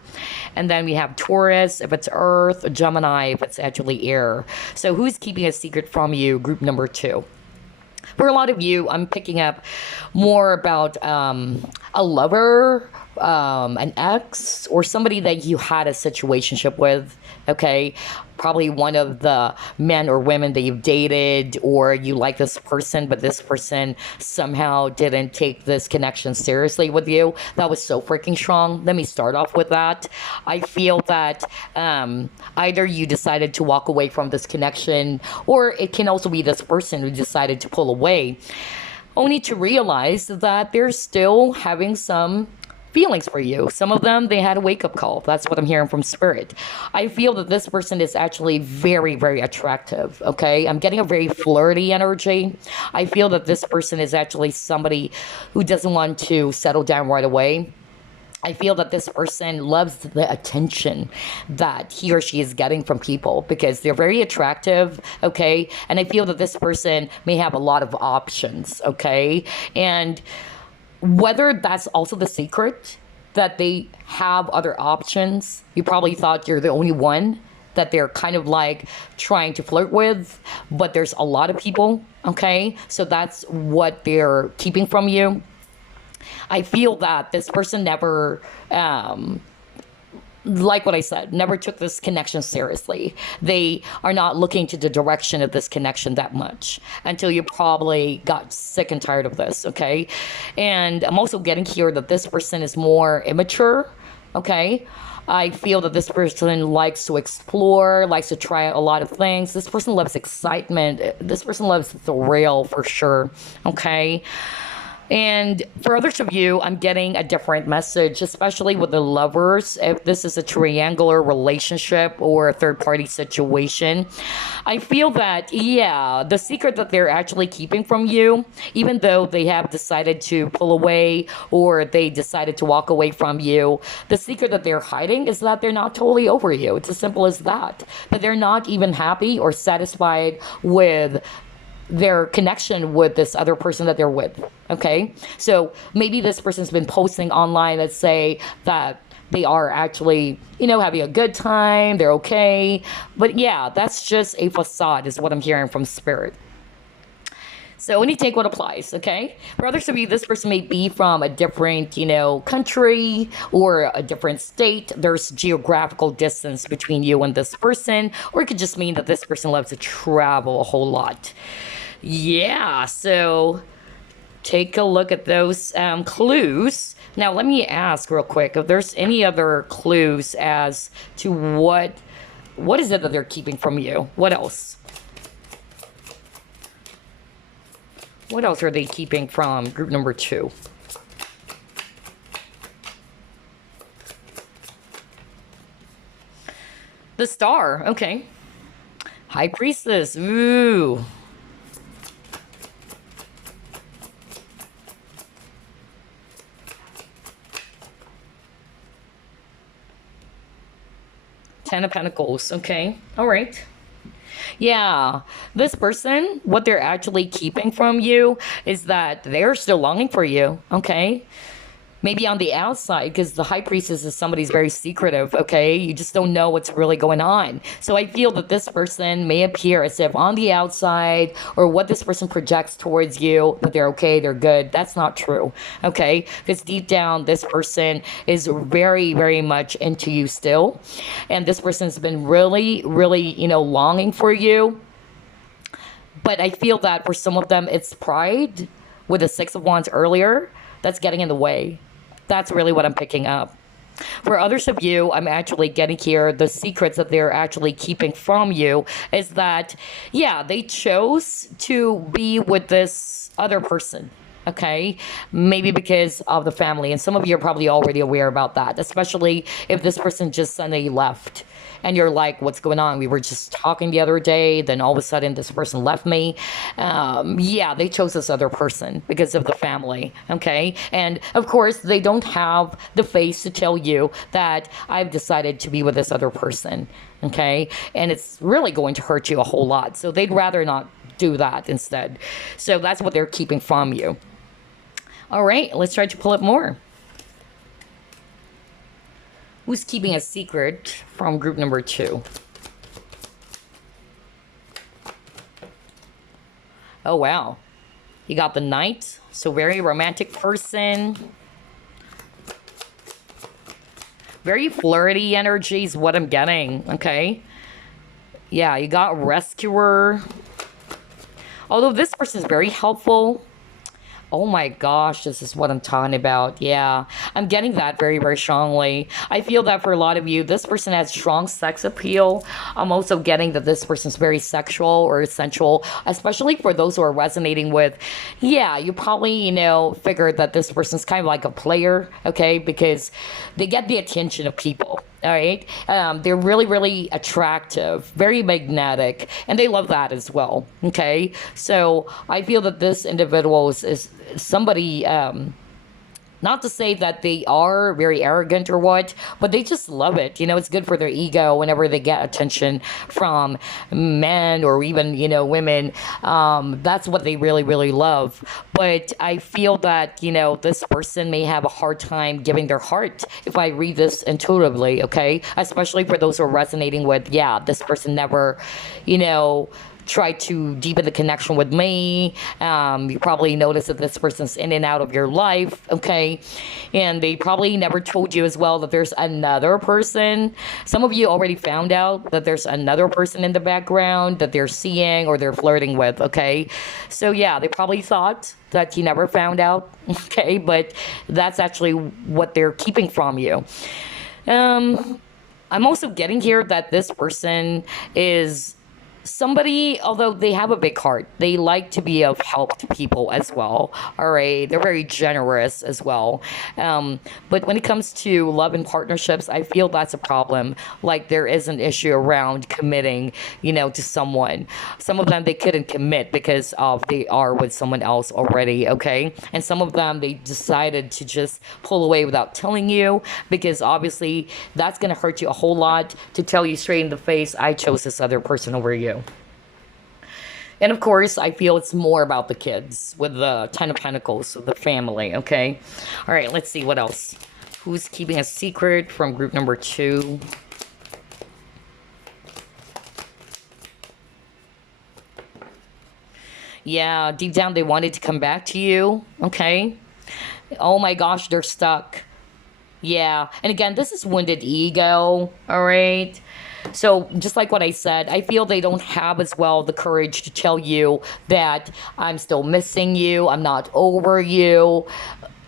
And then we have Taurus, if it's earth, Gemini, if it's actually air. So who's keeping a secret from you, group number 2? For a lot of you, I'm picking up more about a lover, an ex, or somebody that you had a situationship with, okay? Probably one of the men or women that you've dated, or you like this person, but this person somehow didn't take this connection seriously with you. That was so freaking strong. Let me start off with that. I feel that either you decided to walk away from this connection, or it can also be this person who decided to pull away, only to realize that they're still having some feelings for you. Some of them, they had a wake-up call. That's what I'm hearing from Spirit. I feel that this person is actually very, very attractive, okay? I'm getting a very flirty energy. I feel that this person is actually somebody who doesn't want to settle down right away. I feel that this person loves the attention that he or she is getting from people because they're very attractive, okay? And I feel that this person may have a lot of options, okay? And whether that's also the secret, that they have other options. You probably thought you're the only one that they're kind of like trying to flirt with, but there's a lot of people, okay? So that's what they're keeping from you. I feel that this person never like what I said, never took this connection seriously. They are not looking to the direction of this connection that much until you probably got sick and tired of this, okay? And I'm also getting here that this person is more immature, okay? I feel that this person likes to explore, likes to try a lot of things. This person loves excitement. This person loves thrill for sure, okay? And for others of you, I'm getting a different message, especially with the lovers. If this is a triangular relationship or a third party situation, I feel that, yeah, the secret that they're actually keeping from you, even though they have decided to pull away or they decided to walk away from you, the secret that they're hiding is that they're not totally over you. It's as simple as that. That they're not even happy or satisfied with their connection with this other person that they're with. Okay, so maybe this person's been posting online that say that they are actually, having a good time, they're okay, but yeah, that's just a facade is what I'm hearing from spirit. So when you take what applies, okay? For others of you, this person may be from a different, country or a different state. There's geographical distance between you and this person, or it could just mean that this person loves to travel a whole lot. Yeah, so take a look at those clues. Now, let me ask real quick if there's any other clues as to what is it that they're keeping from you? What else? What else are they keeping from group number 2? The Star, okay. High Priestess, ooh. Ten of Pentacles, okay. All right. Yeah, this person, what they're actually keeping from you is that they're still longing for you, okay? Maybe on the outside, because the High Priestess is somebody's very secretive, okay? You just don't know what's really going on. So I feel that this person may appear as if on the outside, or what this person projects towards you, that they're okay, they're good. That's not true, okay? Because deep down, this person is very, very much into you still. And this person's been really, really, longing for you. But I feel that for some of them, it's pride with the Six of Wands earlier that's getting in the way. That's really what I'm picking up. For others of you, I'm actually getting here the secrets that they're actually keeping from you is that, yeah, they chose to be with this other person. Okay, maybe because of the family. And some of you are probably already aware about that, especially if this person just suddenly left and you're like, what's going on? We were just talking the other day, then all of a sudden this person left me. Yeah, they chose this other person because of the family, okay? And of course, they don't have the face to tell you that I've decided to be with this other person, okay? And it's really going to hurt you a whole lot. So they'd rather not do that instead. So that's what they're keeping from you. All right, let's try to pull up more. Who's keeping a secret from group number 2? Oh, wow. You got the Knight. So very romantic person. Very flirty energy is what I'm getting, okay? Yeah, you got Rescuer. Although this person is very helpful. Oh my gosh, this is what I'm talking about. Yeah, I'm getting that very, very strongly. I feel that for a lot of you, this person has strong sex appeal. I'm also getting that this person's very sexual or sensual, especially for those who are resonating with, yeah, you probably, figured that this person's kind of like a player, okay? Because they get the attention of people. All right. They're really, really attractive, very magnetic, and they love that as well. Okay. So I feel that this individual is somebody, not to say that they are very arrogant or what, but they just love it. It's good for their ego whenever they get attention from men or even, women. That's what they really, really love. But I feel that, this person may have a hard time giving their heart if I read this intuitively, okay? Especially for those who are resonating with, yeah, this person never, try to deepen the connection with me. You probably notice that this person's in and out of your life, okay? And they probably never told you as well that there's another person. Some of you already found out that there's another person in the background that they're seeing or they're flirting with, okay? So yeah, they probably thought that you never found out, okay? But that's actually what they're keeping from you. I'm also getting here that this person is somebody, although they have a big heart, they like to be of help to people as well. All right, they're very generous as well. But when it comes to love and partnerships, I feel that's a problem. Like there is an issue around committing, to someone. Some of them they couldn't commit because of they are with someone else already. Okay, and some of them they decided to just pull away without telling you because obviously that's gonna hurt you a whole lot to tell you straight in the face, I chose this other person over you. And of course, I feel it's more about the kids with the Ten of Pentacles, the family, okay? All right, let's see what else. Who's keeping a secret from group number 2? Yeah, deep down they wanted to come back to you, okay? Oh my gosh, they're stuck. Yeah, and again, this is wounded ego, all right? So just like what I said, I feel they don't have as well the courage to tell you that I'm still missing you, I'm not over you.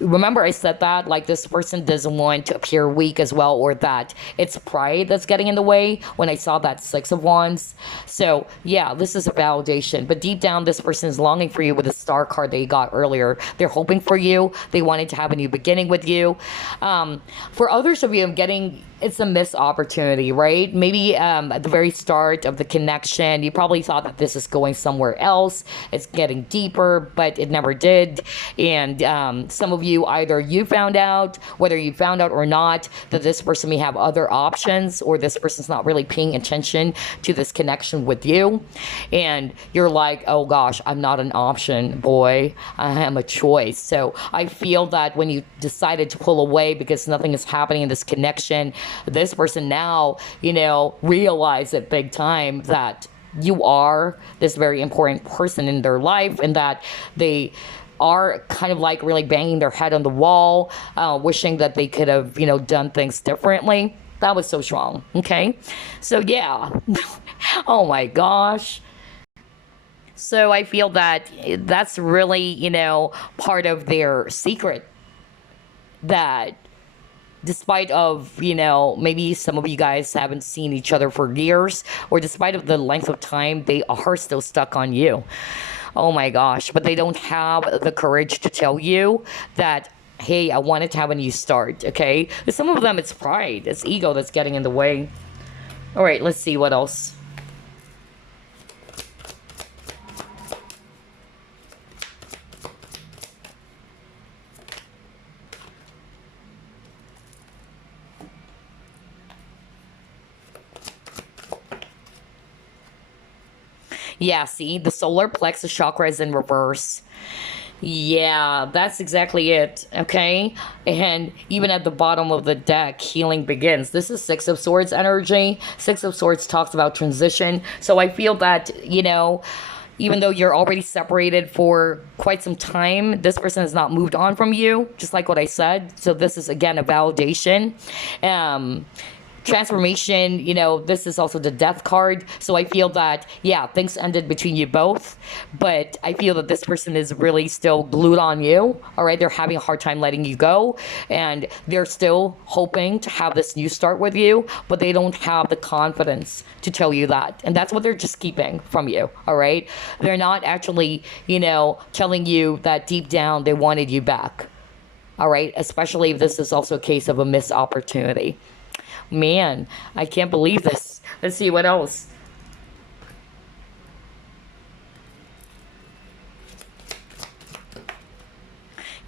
Remember I said that, like this person doesn't want to appear weak as well, or that it's pride that's getting in the way when I saw that 6 of Wands. So yeah, this is a validation, but deep down this person is longing for you with the star card they got earlier. They're hoping for you, they wanted to have a new beginning with you. For others of you, I'm getting it's a missed opportunity, right? Maybe at the very start of the connection, you probably thought that this is going somewhere else. It's getting deeper, but it never did. And some of you, either you found out, whether you found out or not, that this person may have other options, or this person's not really paying attention to this connection with you. And you're like, oh gosh, I'm not an option, boy. I am a choice. So I feel that when you decided to pull away because nothing is happening in this connection, this person now, realize it big time that you are this very important person in their life, and that they are kind of like really banging their head on the wall, wishing that they could have, done things differently. That was so strong. Okay. So yeah. Oh my gosh. So I feel that that's really, part of their secret, that despite of, maybe some of you guys haven't seen each other for years, or despite of the length of time, they are still stuck on you. Oh my gosh, but they don't have the courage to tell you that, hey, I wanted to have a new start, okay? Some of them, it's pride, it's ego that's getting in the way. All right, let's see what else. Yeah, see, the solar plexus chakra is in reverse. Yeah, that's exactly it, okay? And even at the bottom of the deck, healing begins. This is 6 of Swords energy. 6 of Swords talks about transition. So I feel that, even though you're already separated for quite some time, this person has not moved on from you, just like what I said. So this is, again, a validation. Transformation, this is also the death card. So I feel that, yeah, things ended between you both, but I feel that this person is really still glued on you. All right, they're having a hard time letting you go, and they're still hoping to have this new start with you, but they don't have the confidence to tell you that, and that's what they're just keeping from you. All right, they're not actually, telling you that deep down they wanted you back. All right, especially if this is also a case of a missed opportunity. Man, I can't believe this. Let's see what else.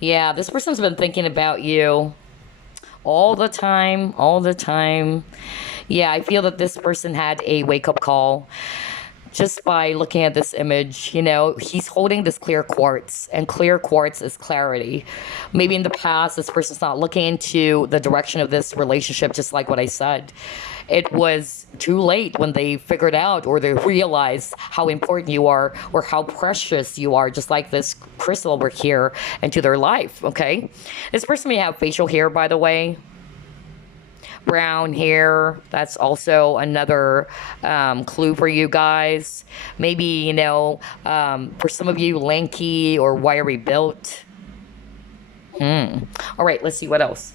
Yeah, this person's been thinking about you all the time, all the time. Yeah, I feel that this person had a wake-up call. just by looking at this image, he's holding this clear quartz, and clear quartz is clarity. Maybe in the past, this person's not looking into the direction of this relationship, just like what I said. It was too late when they figured out or they realized how important you are or how precious you are, just like this crystal over here, into their life, okay? This person may have facial hair, by the way. Brown hair, that's also another clue for you guys. Maybe, for some of you, lanky or wiry built. All right, let's see what else.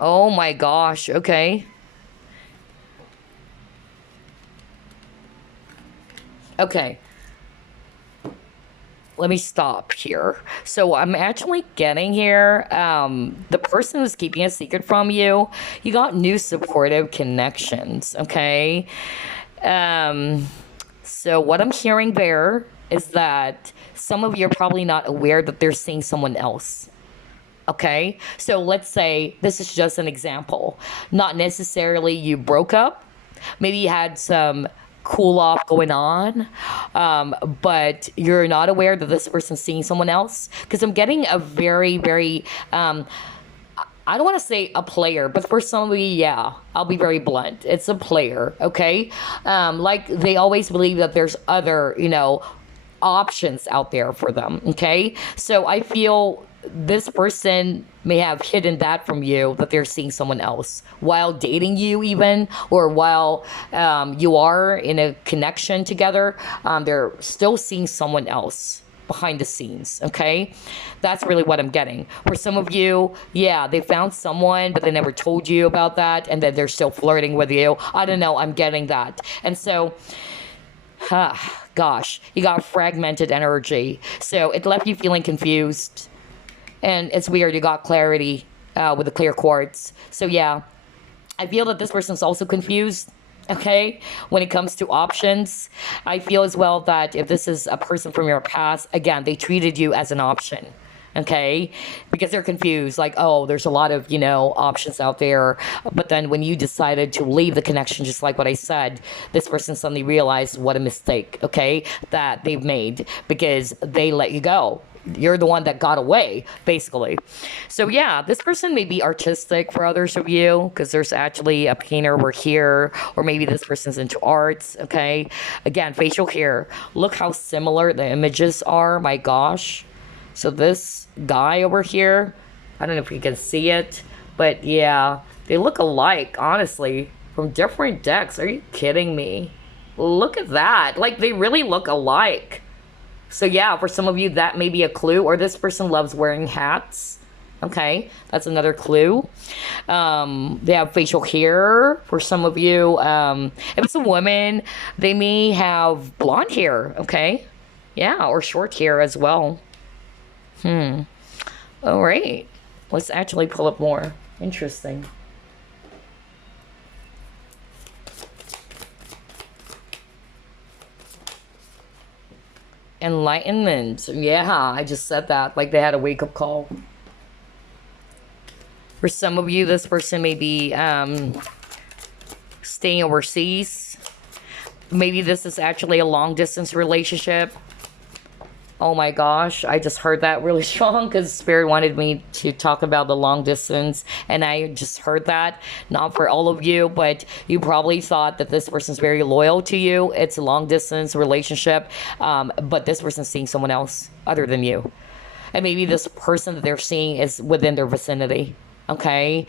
Oh my gosh, okay. Okay. Let me stop here. So I'm actually getting here. The person who's keeping a secret from you, you got new supportive connections, okay? So what I'm hearing there is that some of you are probably not aware that they're seeing someone else. Okay, so let's say this is just an example. Not necessarily you broke up. Maybe you had some cool off going on, but you're not aware that this person's seeing someone else. Because I'm getting a very, very, I don't want to say a player, but for some of you, yeah, I'll be very blunt. It's a player, okay? Like they always believe that there's other, options out there for them, okay? So I feel this person may have hidden that from you, that they're seeing someone else while dating you, even, or while you are in a connection together. They're still seeing someone else behind the scenes, okay? That's really what I'm getting. For some of you, yeah, they found someone, but they never told you about that, and then they're still flirting with you. I don't know, I'm getting that. And so, gosh, you got fragmented energy. So it left you feeling confused. And it's weird, you got clarity with the clear quartz. So yeah, I feel that this person's also confused, okay, when it comes to options. I feel as well that if this is a person from your past, again, they treated you as an option, okay, because they're confused, like, oh, there's a lot of, options out there. But then when you decided to leave the connection, just like what I said, this person suddenly realized what a mistake, okay, that they've made because they let you go. You're the one that got away, basically. So yeah, this person may be artistic for others of you, because there's actually a painter over here, or maybe this person's into arts, okay? Again, facial hair. Look how similar the images are, my gosh. So this guy over here, I don't know if you can see it, but yeah, they look alike, honestly, from different decks. Are you kidding me? Look at that. Like, they really look alike. So yeah, for some of you, that may be a clue. Or this person loves wearing hats. Okay, that's another clue. They have facial hair. For some of you, if it's a woman, they may have blonde hair. Okay, yeah, or short hair as well. All right, let's actually pull up more. Interesting. Enlightenment. Yeah, I just said that. Like they had a wake-up call. For some of you, this person may be staying overseas. Maybe this is actually a long-distance relationship. Oh my gosh, I just heard that really strong because Spirit wanted me to talk about the long distance, and I just heard that. Not for all of you, but you probably thought that this person's very loyal to you. It's a long distance relationship, but this person's seeing someone else other than you. And maybe this person that they're seeing is within their vicinity, okay?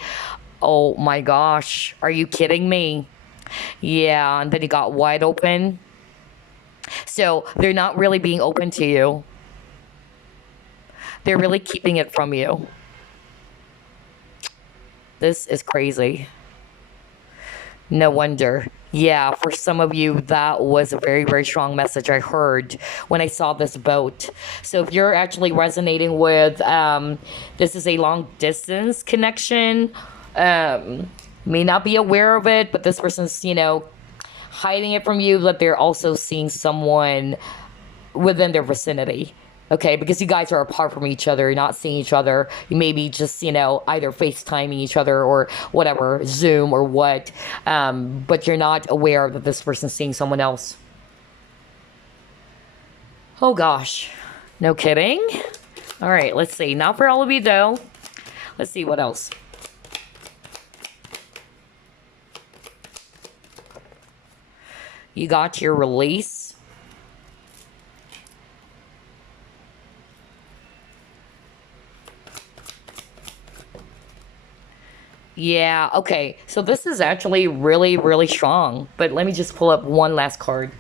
Oh my gosh, are you kidding me? Yeah, and then he got wide open. So they're not really being open to you. They're really keeping it from you. This is crazy. No wonder. Yeah, for some of you, that was a very, very strong message I heard when I saw this boat. So if you're actually resonating with, this is a long distance connection, may not be aware of it, but this person's, hiding it from you, but they're also seeing someone within their vicinity. Okay, because you guys are apart from each other, you're not seeing each other. You maybe just, either FaceTiming each other or whatever, Zoom or what. But you're not aware that this person's seeing someone else. Oh gosh. No kidding. All right, let's see. Not for all of you though. Let's see what else. You got your release. Yeah, okay. So this is actually really, really strong. But let me just pull up one last card.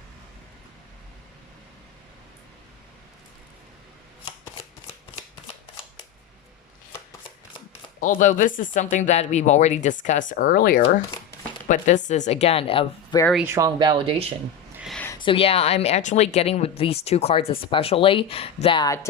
Although this is something that we've already discussed earlier, but this is, again, a very strong validation. So yeah, I'm actually getting with these two cards especially that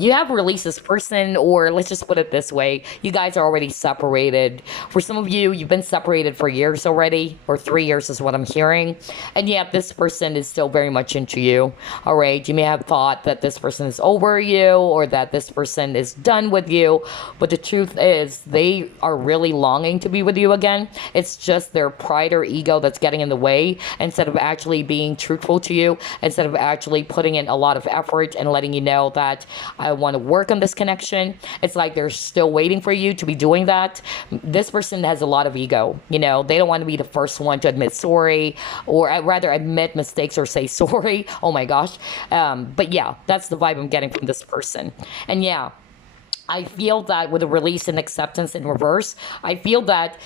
you have released this person, or let's just put it this way, you guys are already separated. For some of you, you've been separated for years already, or 3 years is what I'm hearing. And yet this person is still very much into you. All right, you may have thought that this person is over you or that this person is done with you, but the truth is they are really longing to be with you again. It's just their pride or ego that's getting in the way instead of actually being truthful to you, instead of actually putting in a lot of effort and letting you know that I want to work on this connection. It's like they're still waiting for you to be doing that. This person has a lot of ego. They don't want to be the first one to admit sorry, or I'd rather admit mistakes or say sorry. Oh my gosh. But yeah, that's the vibe I'm getting from this person. And yeah, I feel that with the release and acceptance in reverse, I feel that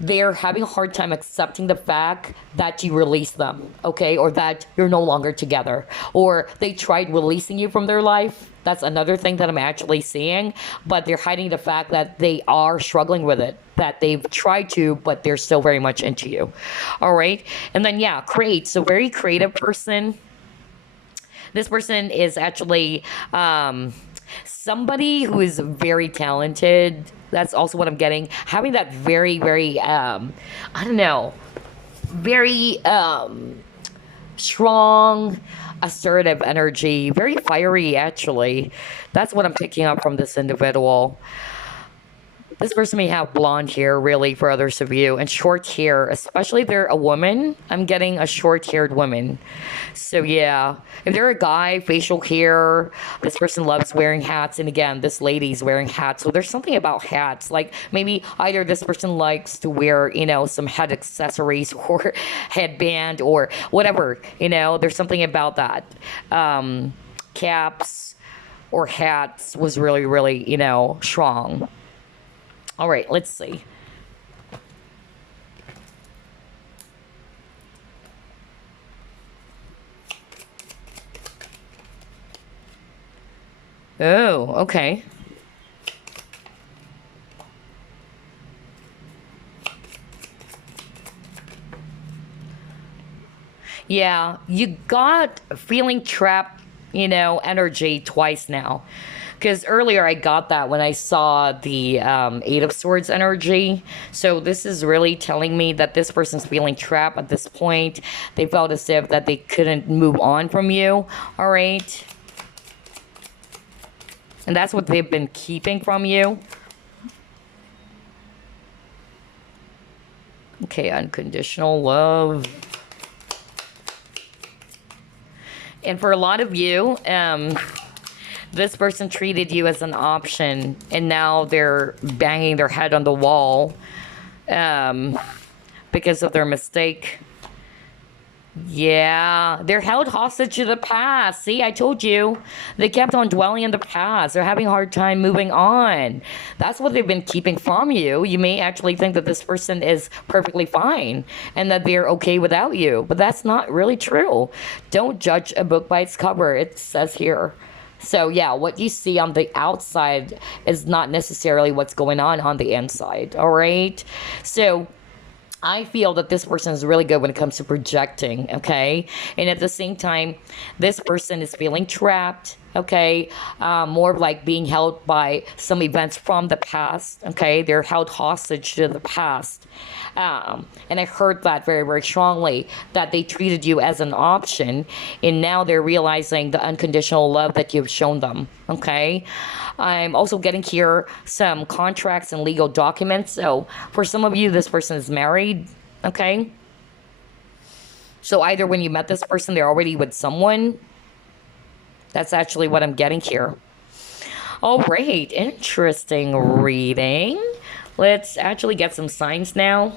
they're having a hard time accepting the fact that you release them, okay? Or that you're no longer together. Or they tried releasing you from their life. That's another thing that I'm actually seeing. But they're hiding the fact that they are struggling with it. That they've tried to, but they're still very much into you. All right? And then, yeah, create. So very creative person. This person is actually somebody who is very talented. That's also what I'm getting. Having that very, very, I don't know, very strong, assertive energy, very fiery, actually. That's what I'm picking up from this individual. This person may have blonde hair, really, for others of you, and short hair, especially if they're a woman. I'm getting a short-haired woman. So, yeah. If they're a guy, facial hair, this person loves wearing hats. And again, this lady's wearing hats. So, there's something about hats. Like, maybe either this person likes to wear, some head accessories or headband or whatever. There's something about that. Caps or hats was really, really, strong. All right, let's see. Oh, okay. Yeah, you got feeling trapped, energy twice now. Because earlier I got that when I saw the Eight of Swords energy. So this is really telling me that this person's feeling trapped at this point. They felt as if that they couldn't move on from you. All right. And that's what they've been keeping from you. Okay, unconditional love. And for a lot of you, this person treated you as an option, and now they're banging their head on the wall because of their mistake. Yeah, they're held hostage to the past. See, I told you. They kept on dwelling in the past. They're having a hard time moving on. That's what they've been keeping from you. You may actually think that this person is perfectly fine and that they're okay without you, but that's not really true. Don't judge a book by its cover, it says here. So yeah, what you see on the outside is not necessarily what's going on the inside, all right? So I feel that this person is really good when it comes to projecting, okay? And at the same time, this person is feeling trapped. Okay, more of like being held by some events from the past. Okay, they're held hostage to the past. And I heard that very, very strongly, that they treated you as an option, and now they're realizing the unconditional love that you've shown them. Okay, I'm also getting here some contracts and legal documents. So for some of you, this person is married. Okay, so either when you met this person, they're already with someone. That's actually what I'm getting here. All right, interesting reading. Let's actually get some signs now.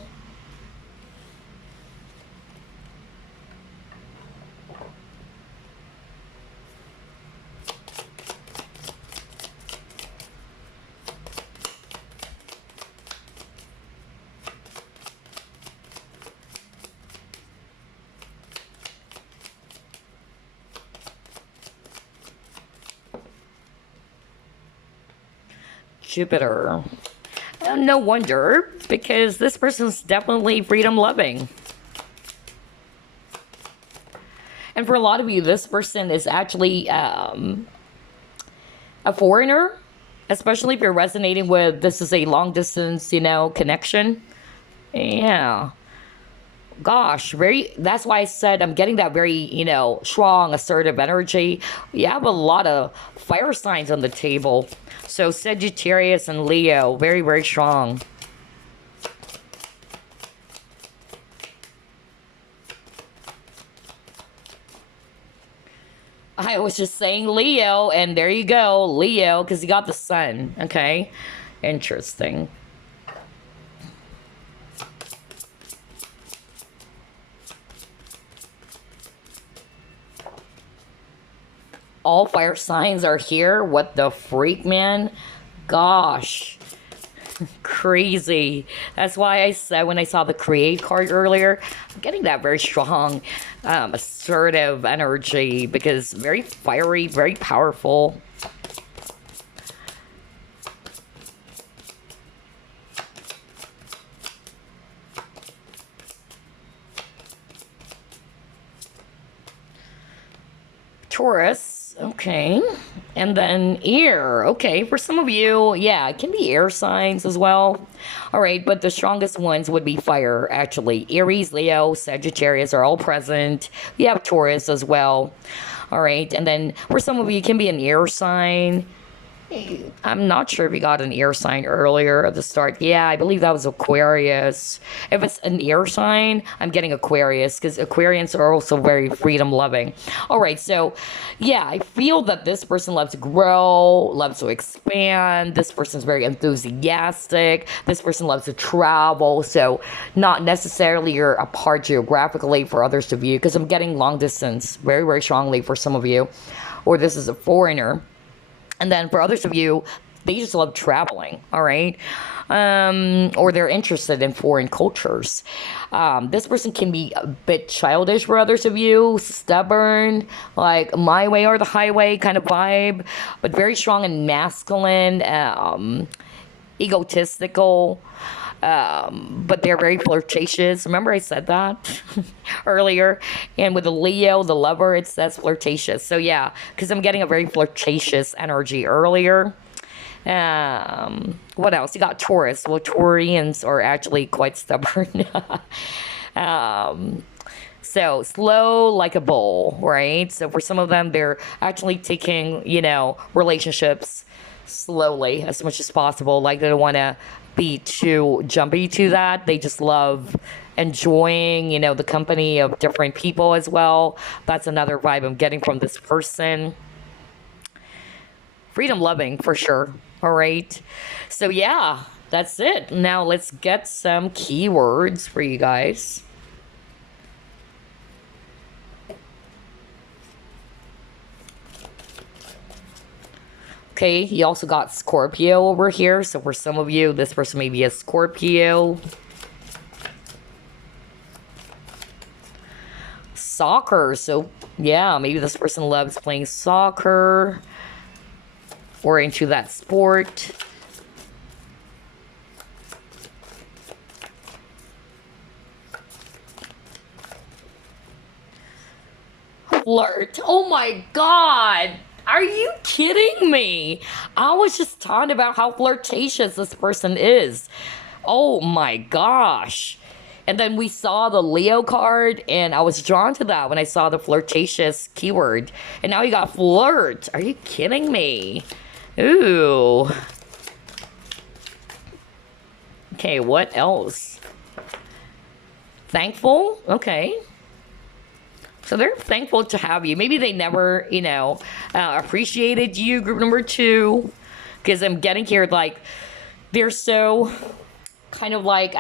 Jupiter. No wonder, because this person's definitely freedom loving. And for a lot of you, this person is actually a foreigner, especially if you're resonating with this is a long distance, connection. Yeah. Gosh, that's why I said I'm getting that very, strong, assertive energy. You have a lot of fire signs on the table. So Sagittarius and Leo, very, very strong. I was just saying Leo, and there you go, Leo, because you got the sun. Okay, interesting. All fire signs are here. What the freak, man? Gosh. Crazy. That's why I said when I saw the create card earlier, I'm getting that very strong, assertive energy, because very fiery, very powerful. Taurus, okay. And then air, okay. For some of you, yeah, it can be air signs as well. All right, but the strongest ones would be fire, actually. Aries, Leo, Sagittarius are all present. You have Taurus as well. All right, and then for some of you, it can be an air sign. I'm not sure if you got an air sign earlier at the start. Yeah, I believe that was Aquarius. If it's an air sign, I'm getting Aquarius, because Aquarians are also very freedom loving. All right, so yeah, I feel that this person loves to grow, loves to expand. This person's very enthusiastic. This person loves to travel. So not necessarily you're apart geographically for others of you, because I'm getting long distance very, very strongly for some of you, or this is a foreigner. And then for others of you, they just love traveling, all right? Or they're interested in foreign cultures. This person can be a bit childish for others of you, stubborn, like my way or the highway kind of vibe, but very strong and masculine, egotistical. But they're very flirtatious. Remember I said that earlier? And with the Leo, the lover, it says flirtatious. So yeah, because I'm getting a very flirtatious energy earlier. What else? You got Taurus. Well, Taurians are actually quite stubborn. So slow like a bull, right? So for some of them, they're actually taking, relationships slowly as much as possible. Like they don't want to be too jumpy to that. They just love enjoying, the company of different people as well. That's another vibe I'm getting from this person. Freedom loving for sure. All right. So yeah, that's it. Now let's get some keywords for you guys. Okay, you also got Scorpio over here. So for some of you, this person may be a Scorpio. Soccer. So yeah, maybe this person loves playing soccer or into that sport. Flirt. Oh my God. Are you kidding me? I was just talking about how flirtatious this person is. Oh my gosh. And then we saw the Leo card, and I was drawn to that when I saw the flirtatious keyword. And now you got flirt. Are you kidding me? Ooh. Okay, what else? Thankful? Okay. So they're thankful to have you. Maybe they never, appreciated you, group number 2. Because I'm getting here, like, they're so kind of like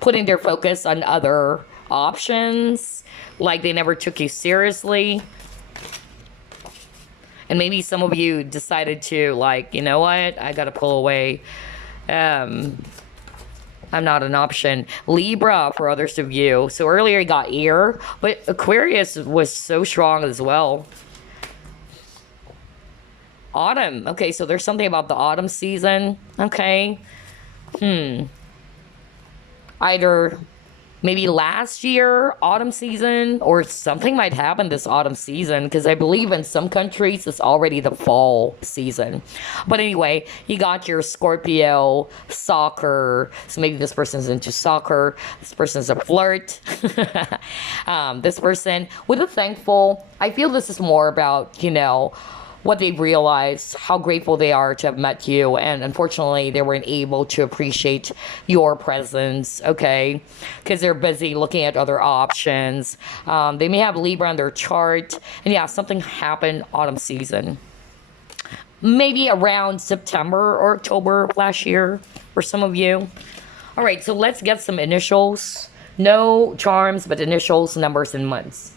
putting their focus on other options. Like they never took you seriously. And maybe some of you decided to, like, you know what? I got to pull away. I'm not an option. Libra for others of you. So earlier you got ear, but Aquarius was so strong as well. Autumn. Okay, so there's something about the autumn season. Okay. Either maybe last year, autumn season, or something might happen this autumn season, because I believe in some countries it's already the fall season. But anyway, you got your Scorpio, soccer. So maybe this person's into soccer. This person's a flirt. This person with a thankful. I feel this is more about, what they realized, how grateful they are to have met you, and unfortunately they weren't able to appreciate your presence, okay, because they're busy looking at other options. They may have Libra on their chart, and yeah, something happened autumn season, maybe around September or October of last year for some of you. All right, so let's get some initials. No charms, but initials, numbers, and months.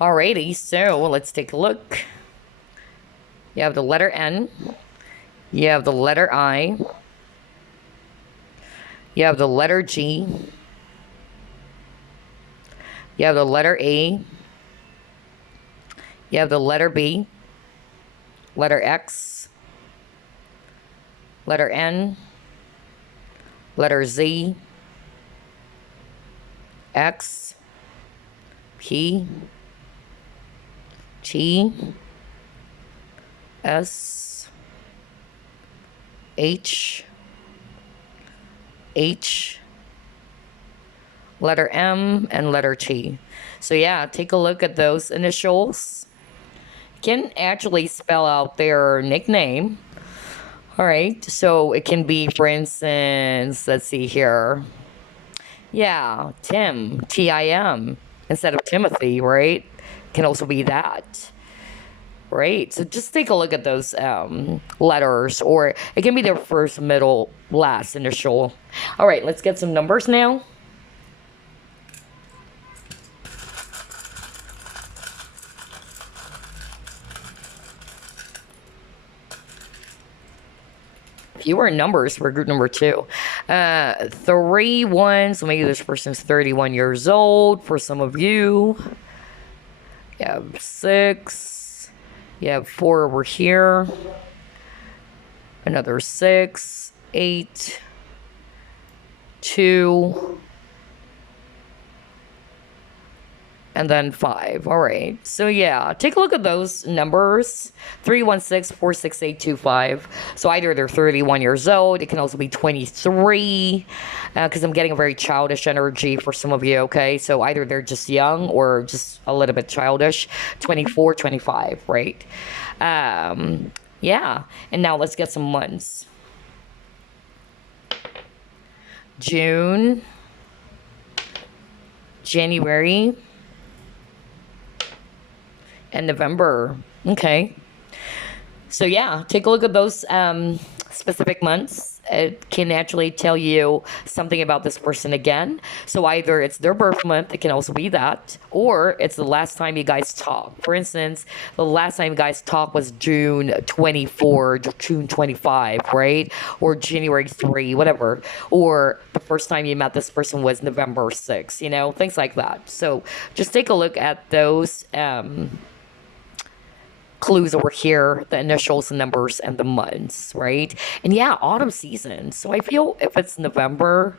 Alrighty, so let's take a look. You have the letter N. You have the letter I. You have the letter G. You have the letter A. You have the letter B. Letter X. Letter N. Letter Z. X. P. T, S, H, letter M, and letter T. So yeah, take a look at those initials. You can actually spell out their nickname. All right, so it can be, for instance, let's see here. Yeah, Tim, T-I-M, instead of Timothy, right? Can also be that, right? So just take a look at those letters, or it can be their first, middle, last initial. All right, let's get some numbers now. Fewer numbers for group number 2. 3, 1, so maybe this person's 31 years old for some of you. You have 6. You have 4 over here. Another 6, 8, 2, and then 5. All right. So yeah, take a look at those numbers. 316-46825. So either they're 31 years old. It can also be 23, because I'm getting a very childish energy for some of you, okay? So either they're just young or just a little bit childish. 24, 25, right? Yeah. And now let's get some months. June, January, and November. Okay. So yeah, take a look at those specific months, it can actually tell you something about this person again. So either it's their birth month, it can also be that, or it's the last time you guys talk. For instance, the last time you guys talked was June 24, June 25, right? Or January 3, whatever. Or the first time you met this person was November 6, things like that. So just take a look at those clues over here, the initials, the numbers, and the months, right? And yeah, autumn season. So I feel if it's November,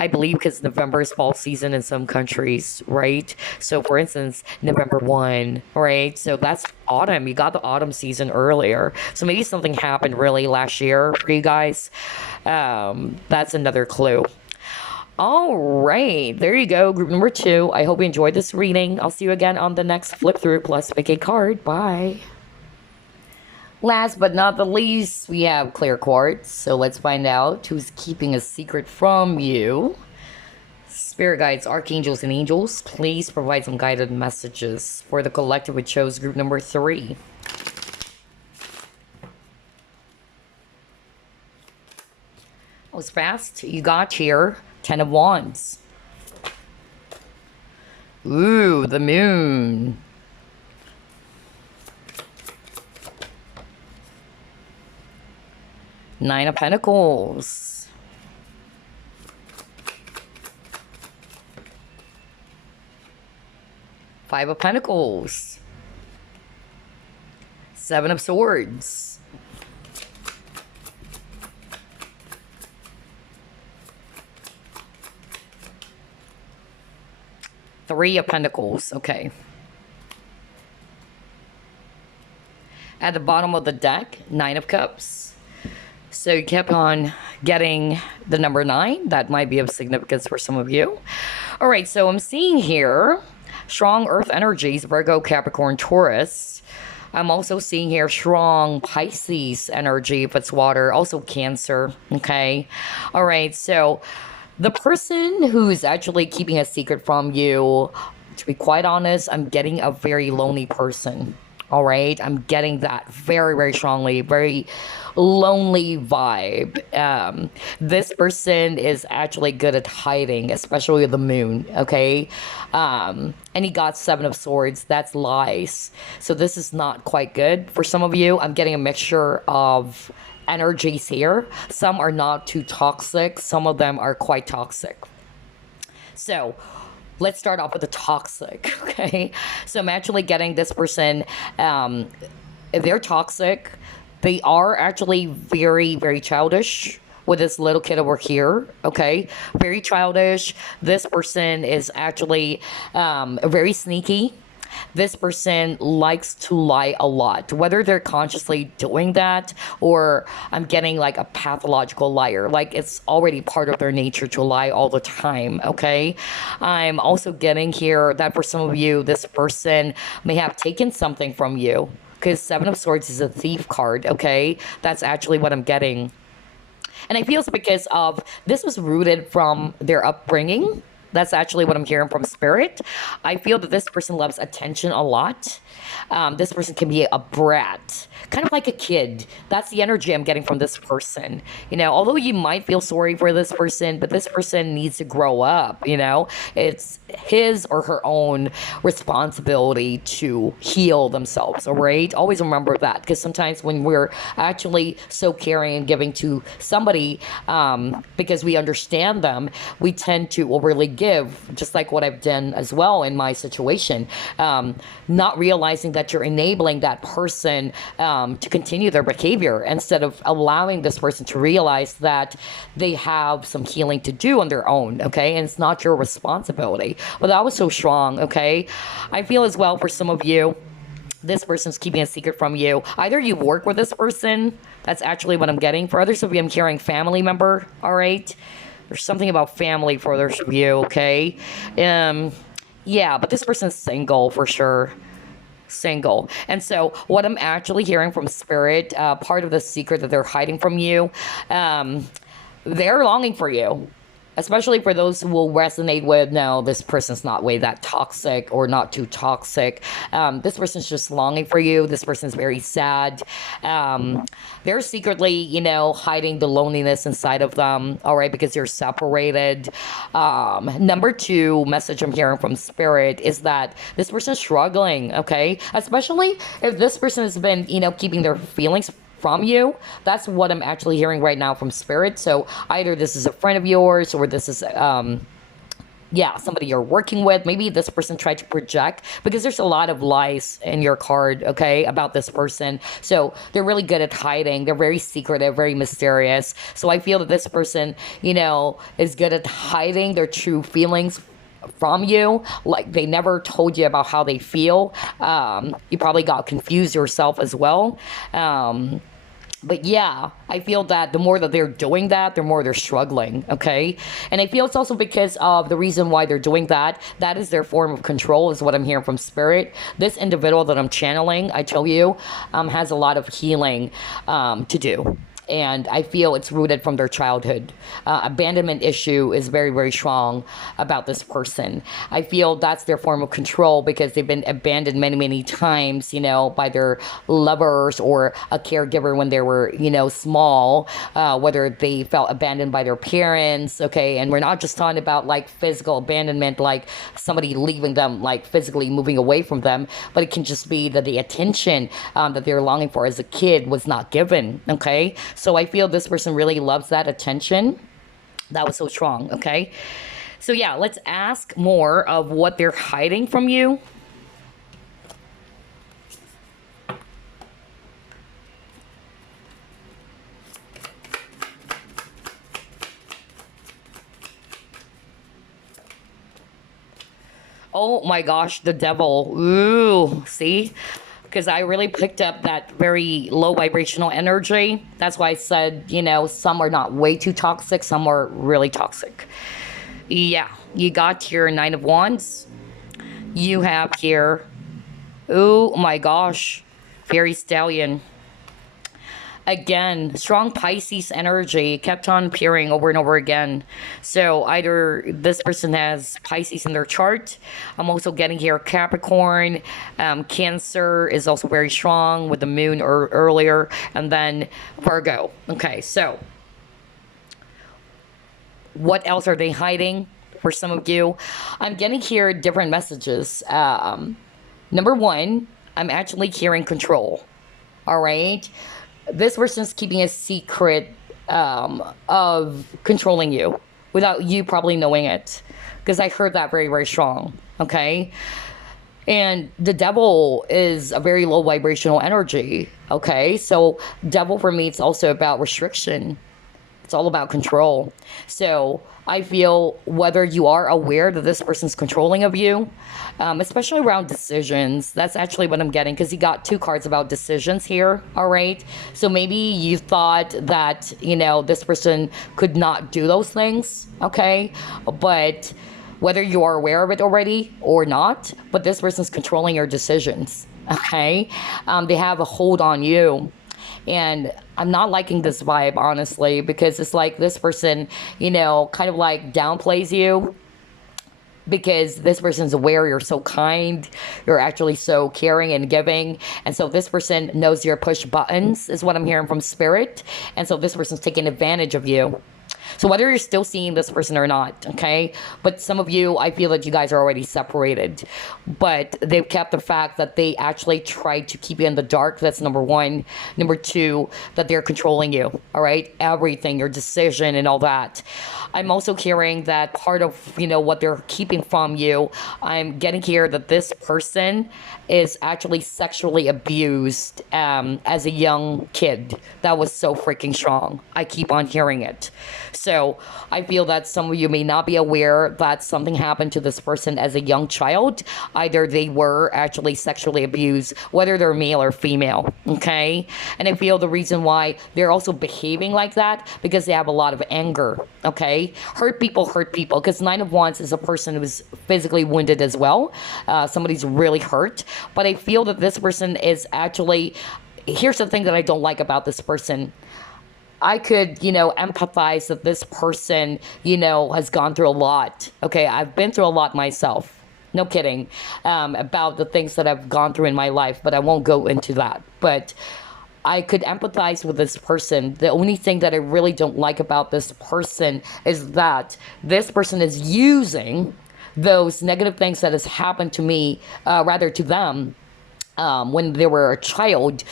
I believe because November is fall season in some countries, right? So for instance, November 1, right? So that's autumn. You got the autumn season earlier. So maybe something happened really last year for you guys. That's another clue. All right, there you go, group number 2. I hope you enjoyed this reading. I'll see you again on the next flip through plus pick a card. Bye. Last but not the least, we have clear quartz. So let's find out who's keeping a secret from you. Spirit guides, archangels, and angels, please provide some guided messages for the collective we chose group number 3. That was fast. You got here 10 of Wands. Ooh, the moon. Nine of Pentacles. Five of Pentacles. Seven of Swords. Three of Pentacles. Okay. At the bottom of the deck, Nine of Cups. So you kept on getting the number 9. That might be of significance for some of you. All right, so I'm seeing here strong earth energies, Virgo, Capricorn, Taurus. I'm also seeing here strong Pisces energy, if it's water, also Cancer, okay? All right, so the person who's actually keeping a secret from you, to be quite honest, I'm getting a very lonely person. All right, I'm getting that very, very strongly, very lonely vibe. This person is actually good at hiding, especially the moon, okay? And he got Seven of Swords. That's lies. So this is not quite good. For some of you, I'm getting a mixture of energies here. Some are not too toxic. Some of them are quite toxic. So let's start off with the toxic, okay? So I'm actually getting this person, if they're toxic, they are actually very, very childish with this little kid over here, okay? Very childish. This person is actually very sneaky. This person likes to lie a lot, whether they're consciously doing that or I'm getting like a pathological liar, like it's already part of their nature to lie all the time, okay? I'm also getting here that for some of you, this person may have taken something from you because Seven of Swords is a thief card, okay? That's actually what I'm getting. And I feel it's because of this was rooted from their upbringing. That's actually what I'm hearing from Spirit. I feel that this person loves attention a lot. This person can be a brat, kind of like a kid. That's the energy I'm getting from this person. Although you might feel sorry for this person, but this person needs to grow up, It's his or her own responsibility to heal themselves, all right? Always remember that, because sometimes when we're actually so caring and giving to somebody because we understand them, we tend to overly give, just like what I've done as well in my situation, not realizing that you're enabling that person to continue their behavior instead of allowing this person to realize that they have some healing to do on their own, okay? And it's not your responsibility. But that was so strong, okay? I feel as well for some of you, this person's keeping a secret from you. Either you work with this person, that's actually what I'm getting. For others of you, I'm hearing family member, all right? There's something about family for others of you, okay? Yeah, but this person's single for sure. Single. And so what I'm actually hearing from Spirit, part of the secret that they're hiding from you, they're longing for you. especially for those who will resonate with, no, this person's not way that toxic or not too toxic. This person's just longing for you. This person's very sad. Um, they're secretly, hiding the loneliness inside of them, all right, because you're separated. Number two message I'm hearing from spirit is that this person's struggling, okay? Especially if this person has been, keeping their feelings from you. That's what I'm actually hearing right now from spirit. So either this is a friend of yours, or this is yeah, somebody you're working with. Maybe this person tried to project, because there's a lot of lies in your card, okay, about this person. So they're really good at hiding. They're very secretive, very mysterious. So I feel that this person, is good at hiding their true feelings from you. Like, they never told you about how they feel. You probably got confused yourself as well. But yeah, I feel that the more that they're doing that, the more they're struggling, okay? And I feel it's also because of the reason why they're doing that. That is their form of control, is what I'm hearing from spirit. This individual that I'm channeling, I tell you, has a lot of healing to do. And I feel it's rooted from their childhood. Abandonment issue is very, very strong about this person. I feel that's their form of control, because they've been abandoned many, many times, by their lovers or a caregiver when they were, small, whether they felt abandoned by their parents, okay? And we're not just talking about like physical abandonment, like somebody leaving them, like physically moving away from them, but it can just be that the attention that they're longing for as a kid was not given, okay? So I feel this person really loves that attention. That was so strong, okay? So yeah, let's ask more of what they're hiding from you. Oh my gosh, the devil. Ooh, see? Because I really picked up that very low vibrational energy. That's why I said, some are not way too toxic, some are really toxic. Yeah, you got your Nine of Wands. You have here, oh my gosh, Fairy Stallion. Again, strong Pisces energy kept on appearing over and over again. So either this person has Pisces in their chart. I'm also getting here Capricorn. Cancer is also very strong with the moon earlier. And then Virgo. Okay, so what else are they hiding for some of you? I'm getting here different messages. Number one, I'm actually hearing control. All right. This person's keeping a secret of controlling you without you probably knowing it, because I heard that very, very strong. Okay. And the devil is a very low vibrational energy. Okay. So devil for me, it's also about restriction. It's all about control. So I feel whether you are aware that this person's controlling of you, especially around decisions, that's actually what I'm getting, because you got two cards about decisions here, all right? So maybe you thought that, this person could not do those things, okay? But whether you are aware of it already or not, but this person's controlling your decisions, okay? They have a hold on you. And I'm not liking this vibe, honestly, because it's like this person, kind of like downplays you, because this person's aware you're so kind, you're actually so caring and giving. And so this person knows your push buttons, is what I'm hearing from spirit. And so this person's taking advantage of you. So whether you're still seeing this person or not, okay? But some of you, I feel that you guys are already separated. But they've kept the fact that they actually tried to keep you in the dark. That's number one. Number two, that they're controlling you, all right? Everything, your decision and all that. I'm also hearing that part of, what they're keeping from you, I'm getting here that this person is actually sexually abused as a young kid. That was so freaking strong. I keep on hearing it. So I feel that some of you may not be aware that something happened to this person as a young child. Either they were actually sexually abused, whether they're male or female, okay? And I feel the reason why they're also behaving like that, because they have a lot of anger, okay? Hurt people, because Nine of Wands is a person who's physically wounded as well. Somebody's really hurt. But I feel that this person is actually, here's the thing that I don't like about this person. I could, empathize that this person, has gone through a lot. Okay, I've been through a lot myself. No kidding, about the things that I've gone through in my life, but I won't go into that. But I could empathize with this person. The only thing that I really don't like about this person is that this person is using those negative things that has happened to me, rather to them, when they were a child,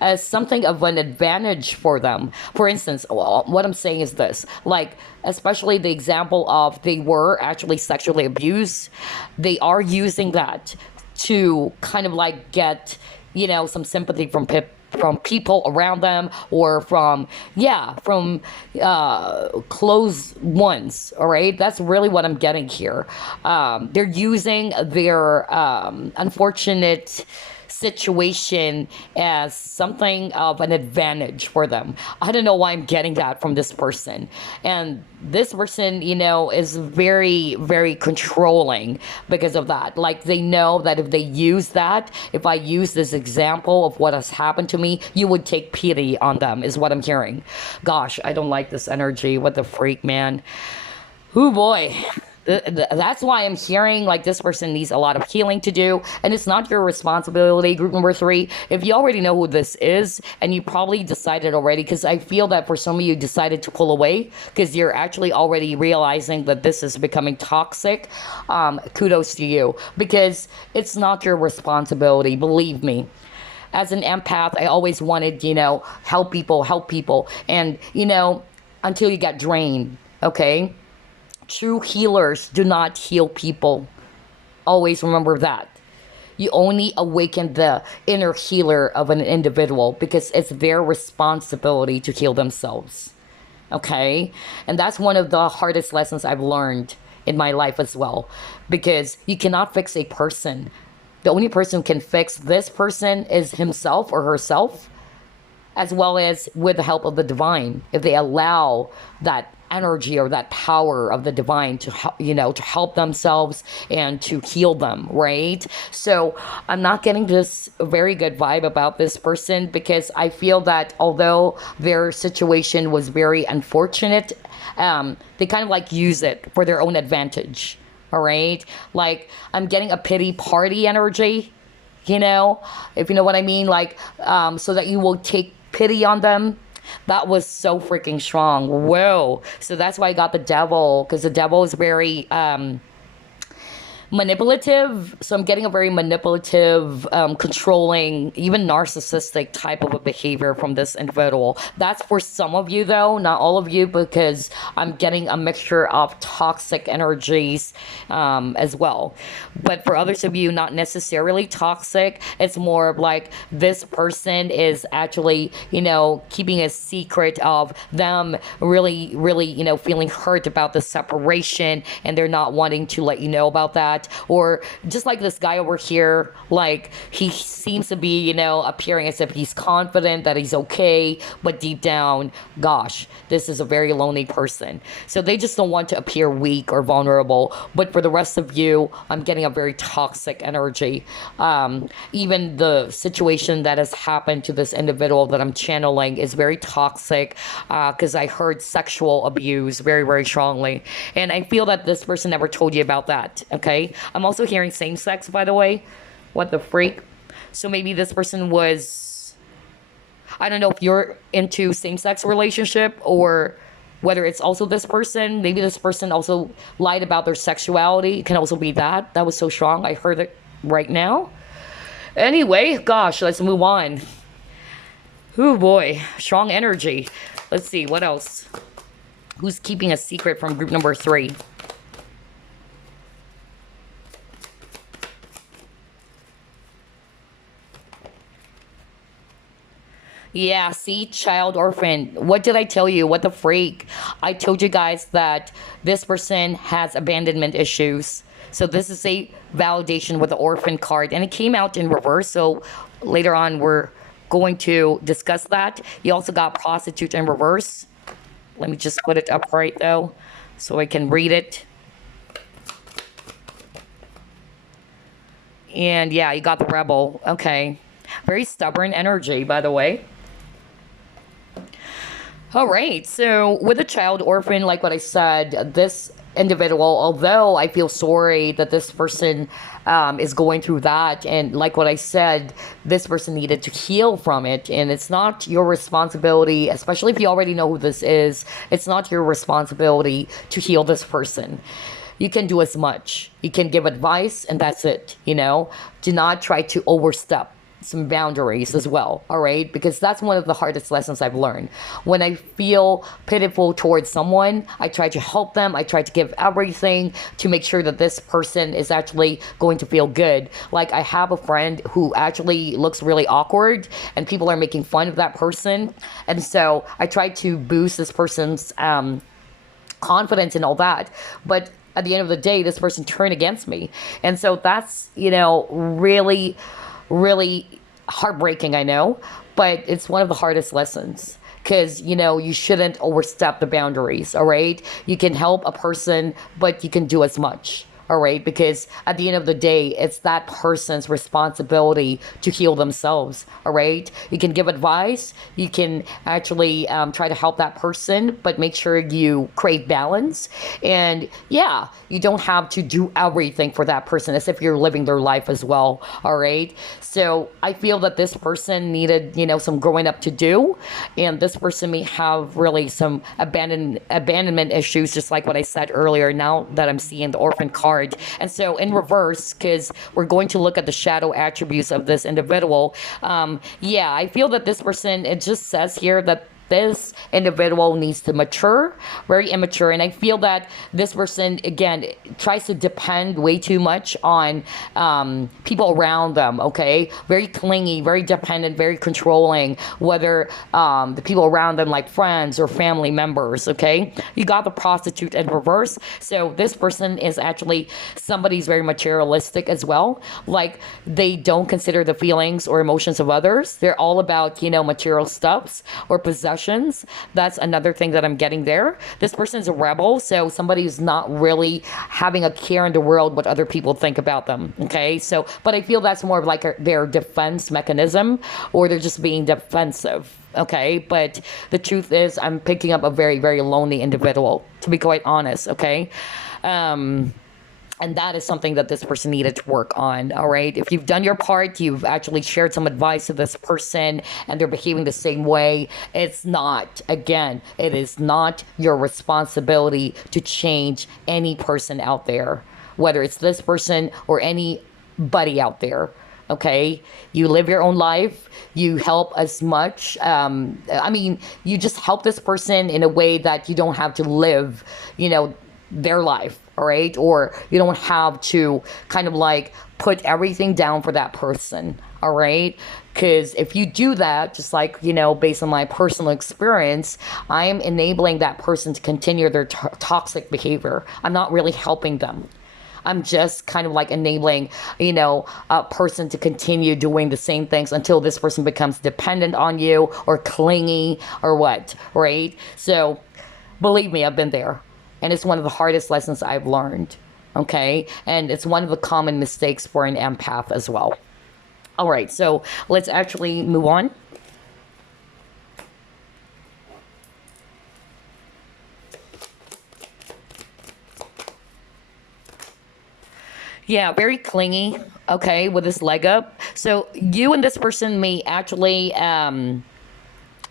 as something of an advantage for them. For instance, well, what I'm saying is this, like, especially the example of they were actually sexually abused, they are using that to kind of like get, some sympathy from people around them, or from, yeah, from close ones. All right, that's really what I'm getting here. They're using their unfortunate situation as something of an advantage for them. I don't know why I'm getting that from this person. And this person, is very, very controlling because of that. Like, they know that if they use that, if I use this example of what has happened to me, you would take pity on them, is what I'm hearing. Gosh, I don't like this energy. What the freak, man. Oh boy. That's why I'm hearing like this person needs a lot of healing to do, and it's not your responsibility. Group number 3, if you already know who this is, and you probably decided already, because I feel that for some of you decided to pull away because you're actually already realizing that this is becoming toxic. Kudos to you, because it's not your responsibility, believe me. As an empath, I always wanted, help people, and until you get drained. Okay. True healers do not heal people. Always remember that. You only awaken the inner healer of an individual because it's their responsibility to heal themselves. Okay? And that's one of the hardest lessons I've learned in my life as well. Because you cannot fix a person. The only person who can fix this person is himself or herself, as well as with the help of the divine. If they allow that energy or that power of the divine to to help themselves and to heal them, right? So I'm not getting this very good vibe about this person, because I feel that although their situation was very unfortunate, they kind of like use it for their own advantage. All right, like, I'm getting a pity party energy, if you know what I mean, like, so that you will take pity on them. That was so freaking strong. Whoa. So that's why I got the devil, because the devil is very manipulative. So I'm getting a very manipulative, controlling, even narcissistic type of a behavior from this individual. That's for some of you though, not all of you, because I'm getting a mixture of toxic energies, as well. But for others of you, not necessarily toxic. It's more of like this person is actually, keeping a secret of them really, really, feeling hurt about the separation, and they're not wanting to let you know about that. Or just like this guy over here, like, he seems to be, appearing as if he's confident that he's okay, but deep down, gosh, this is a very lonely person. So they just don't want to appear weak or vulnerable. But for the rest of you, I'm getting a very toxic energy. Even the situation that has happened to this individual that I'm channeling is very toxic, because I heard sexual abuse very, very strongly. And I feel that this person never told you about that, okay? I'm also hearing same sex, by the way. What the freak? So maybe this person was, I don't know if you're into same-sex relationship, or whether it's also this person. Maybe this person also lied about their sexuality. It can also be that. That was so strong. I heard it right now. Anyway, gosh, let's move on. Oh boy, strong energy. Let's see, what else? Who's keeping a secret from group number 3? Yeah, see, child orphan. What did I tell you? What the freak? I told you guys that this person has abandonment issues. So this is a validation with the orphan card, and it came out in reverse. So later on, we're going to discuss that. You also got prostitute in reverse. Let me just put it upright though, so I can read it. And yeah, you got the rebel. Okay. Very stubborn energy, by the way. All right. So, with a child orphan, like what I said, this individual, although I feel sorry that this person is going through that, and like what I said, this person needed to heal from it, and it's not your responsibility, especially if you already know who this is, it's not your responsibility to heal this person. You can do as much. You can give advice, and that's it. Do not try to overstep some boundaries as well, all right? Because that's one of the hardest lessons I've learned. When I feel pitiful towards someone, I try to help them. I try to give everything to make sure that this person is actually going to feel good. Like, I have a friend who actually looks really awkward, and people are making fun of that person. And so I try to boost this person's confidence and all that. But at the end of the day, this person turned against me. And so that's, really, really heartbreaking, I know, but it's one of the hardest lessons. Because, you shouldn't overstep the boundaries, all right? You can help a person, but you can do as much. All right, because at the end of the day, it's that person's responsibility to heal themselves. All right, you can give advice, you can actually try to help that person, but make sure you create balance. And yeah, you don't have to do everything for that person as if you're living their life as well. All right, so I feel that this person needed, some growing up to do, and this person may have really some abandonment issues, just like what I said earlier. Now that I'm seeing the orphan card. And so in reverse, because we're going to look at the shadow attributes of this individual, yeah, I feel that this person, it just says here that this individual needs to mature, very immature. And I feel that this person, again, tries to depend way too much on people around them, okay? Very clingy, very dependent, very controlling, whether the people around them, like friends or family members, okay? You got the prostitute in reverse. So this person is actually somebody who's very materialistic as well. Like, they don't consider the feelings or emotions of others. They're all about, material stuffs or possessions. That's another thing that I'm getting there. This person's a rebel, so somebody who's not really having a care in the world what other people think about them. Okay, so but I feel that's more of like their defense mechanism, or they're just being defensive. Okay, but the truth is, I'm picking up a very, very lonely individual, to be quite honest. Okay. And that is something that this person needed to work on. All right. If you've done your part, you've actually shared some advice to this person and they're behaving the same way, it is not your responsibility to change any person out there, whether it's this person or anybody out there. Okay, you live your own life, you help as much, you just help this person in a way that you don't have to live, their life, all right? Or you don't have to kind of like put everything down for that person, all right? Because if you do that, just like, based on my personal experience, I am enabling that person to continue their toxic behavior. I'm not really helping them. I'm just kind of like enabling, a person to continue doing the same things until this person becomes dependent on you or clingy or what, right? So believe me, I've been there. And it's one of the hardest lessons I've learned, okay? And it's one of the common mistakes for an empath as well. All right, so let's actually move on. Yeah, very clingy, okay, with this leg up. So you and this person may actually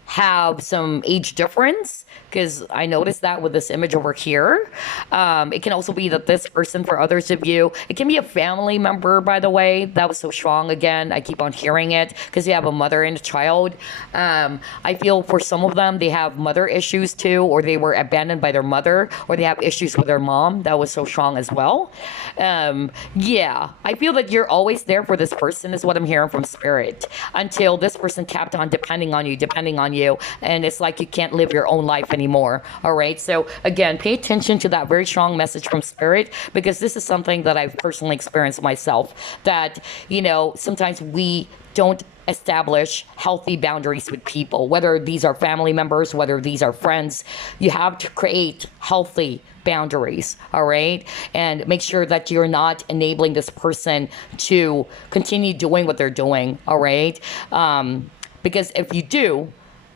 have some age difference, because I noticed that with this image over here. It can also be that this person, for others of you, it can be a family member, by the way. That was so strong again. I keep on hearing it because you have a mother and a child. I feel for some of them, they have mother issues too, or they were abandoned by their mother, or they have issues with their mom. That was so strong as well. Yeah, I feel that you're always there for this person, is what I'm hearing from spirit, until this person kept on depending on you, and it's like you can't live your own life anymore. All right, so again, pay attention to that very strong message from spirit, because this is something that I've personally experienced myself, that sometimes we don't establish healthy boundaries with people, whether these are family members, whether these are friends. You have to create healthy boundaries, all right? And make sure that you're not enabling this person to continue doing what they're doing, all right? Because if you do,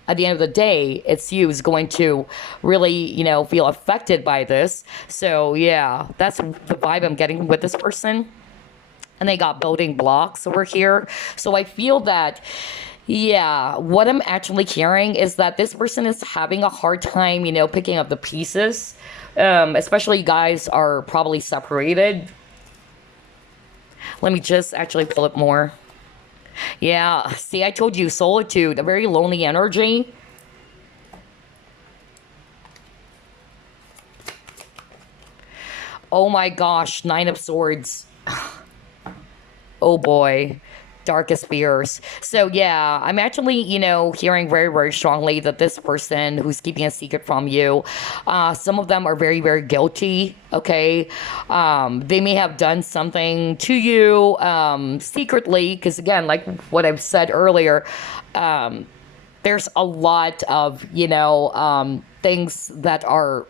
at the end of the day, it's you who's going to really, feel affected by this. So yeah, that's the vibe I'm getting with this person. And they got building blocks over here. So I feel that, yeah, what I'm actually hearing is that this person is having a hard time, picking up the pieces. Especially you guys are probably separated. Let me just actually pull it more. Yeah, see, I told you, solitude, a very lonely energy. Oh my gosh, Nine of Swords. Oh boy, darkest fears. So yeah, I'm actually, hearing very, very strongly that this person who's keeping a secret from you, some of them are very, very guilty. Okay, they may have done something to you secretly, because again, like what I've said earlier, there's a lot of, things that are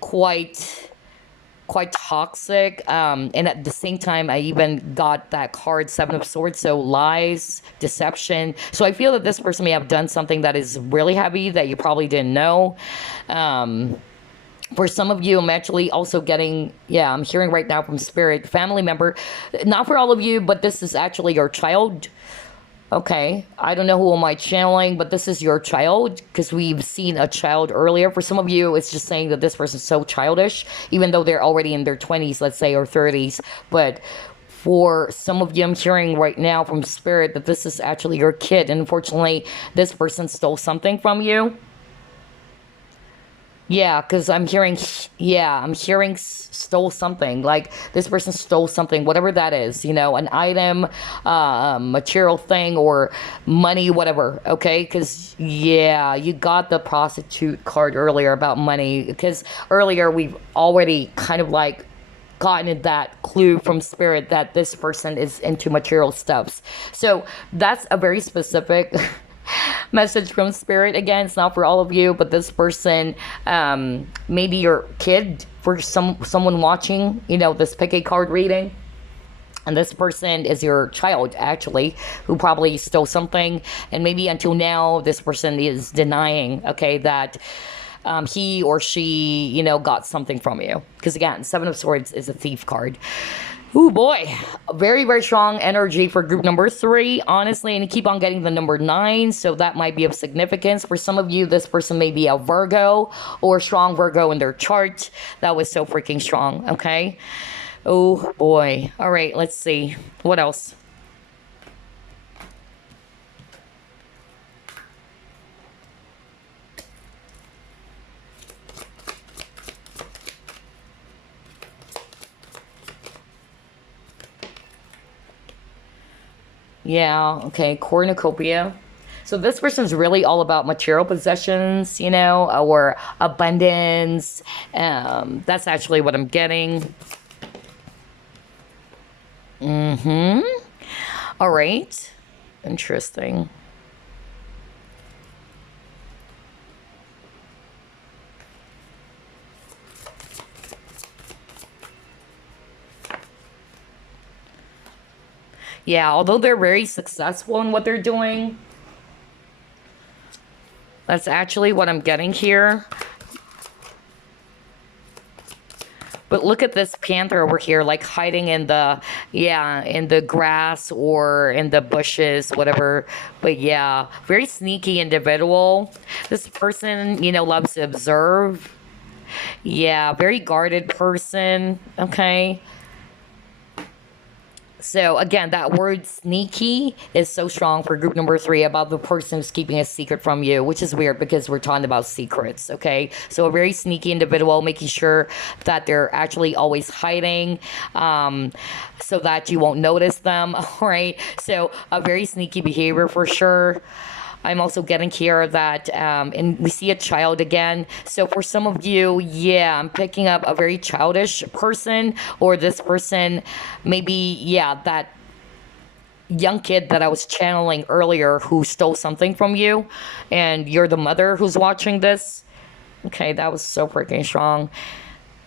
quite toxic, and at the same time I even got that card, Seven of Swords, so lies, deception. So I feel that this person may have done something that is really heavy that you probably didn't know. For some of you, I'm actually also getting, yeah, I'm hearing right now from spirit, family member, not for all of you, but this is actually your child. Okay, I don't know who am I channeling, but this is your child, because we've seen a child earlier. For some of you, it's just saying that this person's so childish, even though they're already in their 20s, let's say, or 30s. But for some of you, I'm hearing right now from spirit that this is actually your kid. And unfortunately, this person stole something from you. Yeah, because I'm hearing stole something. Like this person stole something, whatever that is, an item, material thing, or money, whatever. Okay, because yeah, you got the prostitute card earlier about money. Because earlier we've already kind of like gotten that clue from spirit that this person is into material stuffs. So that's a very specific message from spirit. Again, it's not for all of you, but this person, maybe your kid, for someone watching, this pick a card reading. And this person is your child, actually, who probably stole something. And maybe until now, this person is denying, okay, that he or she, got something from you. Because again, Seven of Swords is a thief card. Oh boy, very, very strong energy for group number 3, honestly, and you keep on getting the number 9, so that might be of significance. For some of you, this person may be a Virgo or strong Virgo in their chart. That was so freaking strong, okay? Oh boy. All right, let's see. What else? Yeah, okay, cornucopia. So this person's really all about material possessions, or abundance. That's actually what I'm getting. Mm-hmm. All right. Interesting. Yeah, although they're very successful in what they're doing, that's actually what I'm getting here. But look at this panther over here, like hiding in the, yeah, in the grass or in the bushes, whatever. But yeah, very sneaky individual. This person, loves to observe. Yeah, very guarded person. Okay. So again, that word sneaky is so strong for group number 3 about the person who's keeping a secret from you, which is weird because we're talking about secrets, okay? So a very sneaky individual, making sure that they're actually always hiding, so that you won't notice them, all right? So a very sneaky behavior for sure. I'm also getting here that, and we see a child again. So for some of you, yeah, I'm picking up a very childish person, or this person, maybe, yeah, that young kid that I was channeling earlier who stole something from you, and you're the mother who's watching this. Okay, that was so freaking strong.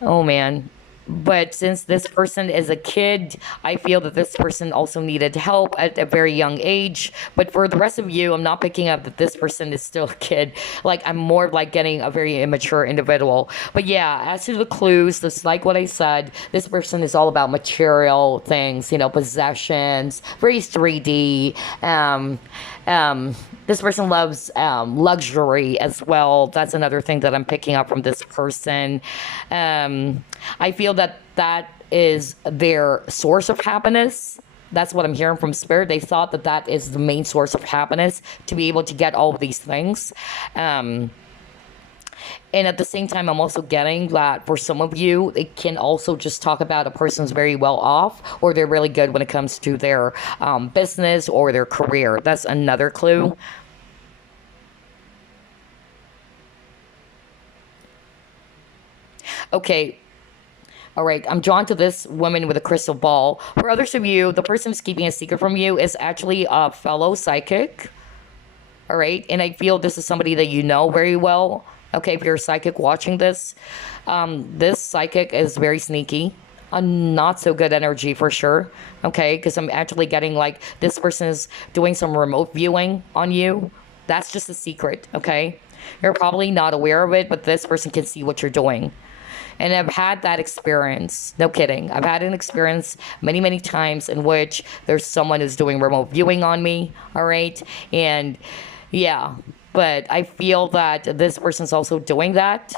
Oh man. But since this person is a kid, I feel that this person also needed help at a very young age. But for the rest of you, I'm not picking up that this person is still a kid. Like, I'm more like getting a very immature individual. But yeah, as to the clues, just like what I said, this person is all about material things, possessions, very 3D. This person loves luxury as well. That's another thing that I'm picking up from this person. I feel that that is their source of happiness. That's what I'm hearing from spirit. They thought that that is the main source of happiness, to be able to get all of these things. And at the same time, I'm also getting that for some of you, it can also just talk about a person's very well off, or they're really good when it comes to their business or their career. That's another clue. Okay. All right, I'm drawn to this woman with a crystal ball. For others of you, the person who's keeping a secret from you is actually a fellow psychic. All right, and I feel this is somebody that you know very well. Okay, if you're a psychic watching this, this psychic is very sneaky. A not so good energy for sure. Okay, because I'm actually getting like this person is doing some remote viewing on you. That's just a secret. Okay, you're probably not aware of it, but this person can see what you're doing. And I've had that experience. No kidding. I've had an experience many, many times in which there's someone who's doing remote viewing on me. All right. And yeah, but I feel that this person's also doing that.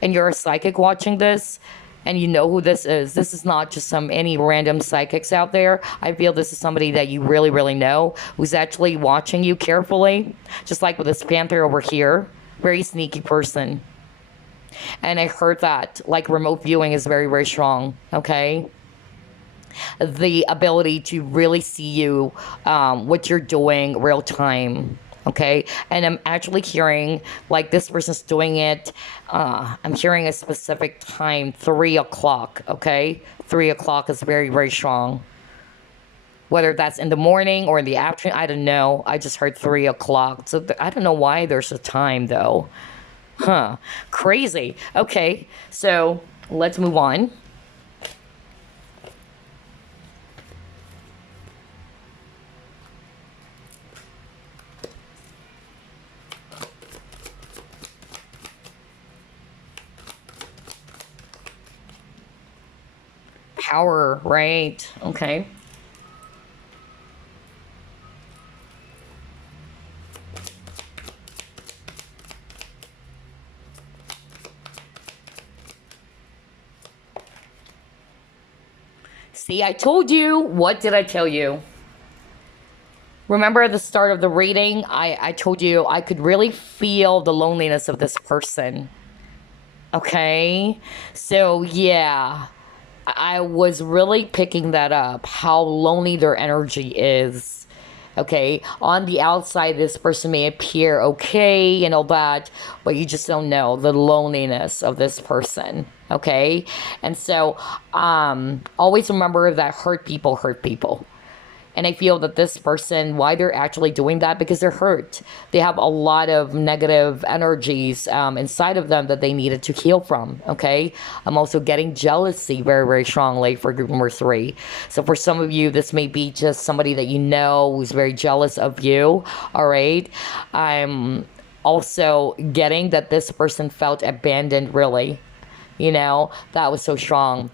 And you're a psychic watching this. And you know who this is. This is not just some any random psychics out there. I feel this is somebody that you really, really know who's actually watching you carefully. Just like with this panther over here. Very sneaky person. And I heard that like remote viewing is very, very strong. Okay. The ability to really see you, what you're doing real time. Okay. And I'm actually hearing like this person's doing it. I'm hearing a specific time, 3 o'clock. Okay. 3 o'clock is very, very strong. Whether that's in the morning or in the afternoon, I don't know. I just heard 3 o'clock. So I don't know why there's a time though. Huh. Crazy. Okay. So let's move on. Power, right? Okay. See, I told you. What did I tell you? Remember at the start of the reading, I told you I could really feel the loneliness of this person. Okay? So, yeah, I was really picking that up, how lonely their energy is. Okay, on the outside, this person may appear okay and all that, but you just don't know the loneliness of this person. Okay, and so always remember that hurt people hurt people. And I feel that this person, why they're actually doing that, because they're hurt. They have a lot of negative energies inside of them that they needed to heal from. Okay. I'm also getting jealousy very, very strongly for group number 3. So for some of you, this may be just somebody that you know who's very jealous of you. All right. I'm also getting that this person felt abandoned, really. That was so strong.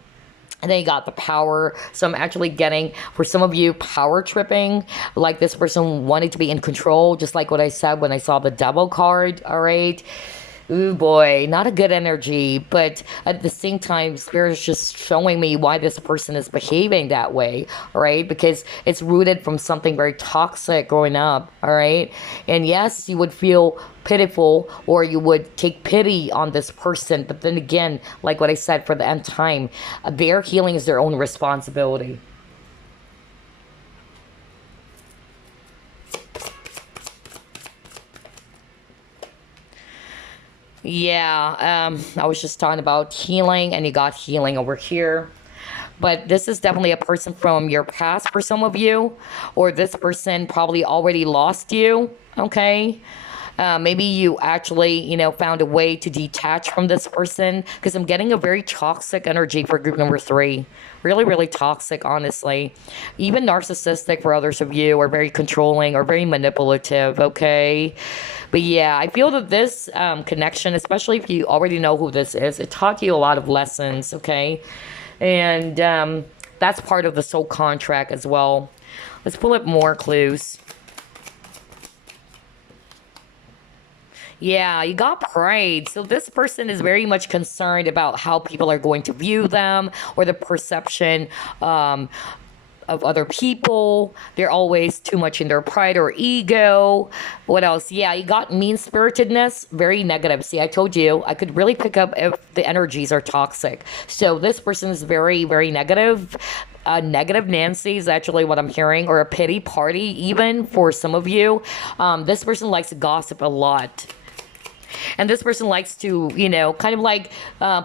And then you got the power. So I'm actually getting, for some of you, power tripping. Like this person wanting to be in control, just like what I said when I saw the devil card. All right. Ooh boy, not a good energy. But at the same time, Spirit is just showing me why this person is behaving that way. All right. Because it's rooted from something very toxic growing up. All right. And yes, you would feel pitiful or you would take pity on this person. But then again, like what I said for the end time, their healing is their own responsibility. Yeah, I was just talking about healing, and you got healing over here. But this is definitely a person from your past for some of you, or this person probably already lost you. Okay. Maybe you actually, found a way to detach from this person, because I'm getting a very toxic energy for group number three. Really, really toxic, honestly. Even narcissistic for others of you, or very controlling or very manipulative, okay? But yeah, I feel that this connection, especially if you already know who this is, it taught you a lot of lessons, okay? And that's part of the soul contract as well. Let's pull up more clues. Yeah, you got pride. So this person is very much concerned about how people are going to view them, or the perception of other people. They're always too much in their pride or ego. What else? Yeah, you got mean spiritedness, very negative. See, I told you, I could really pick up if the energies are toxic. So this person is very, very negative. Negative Nancy is actually what I'm hearing, or a pity party, even for some of you. This person likes to gossip a lot. And this person likes to, kind of like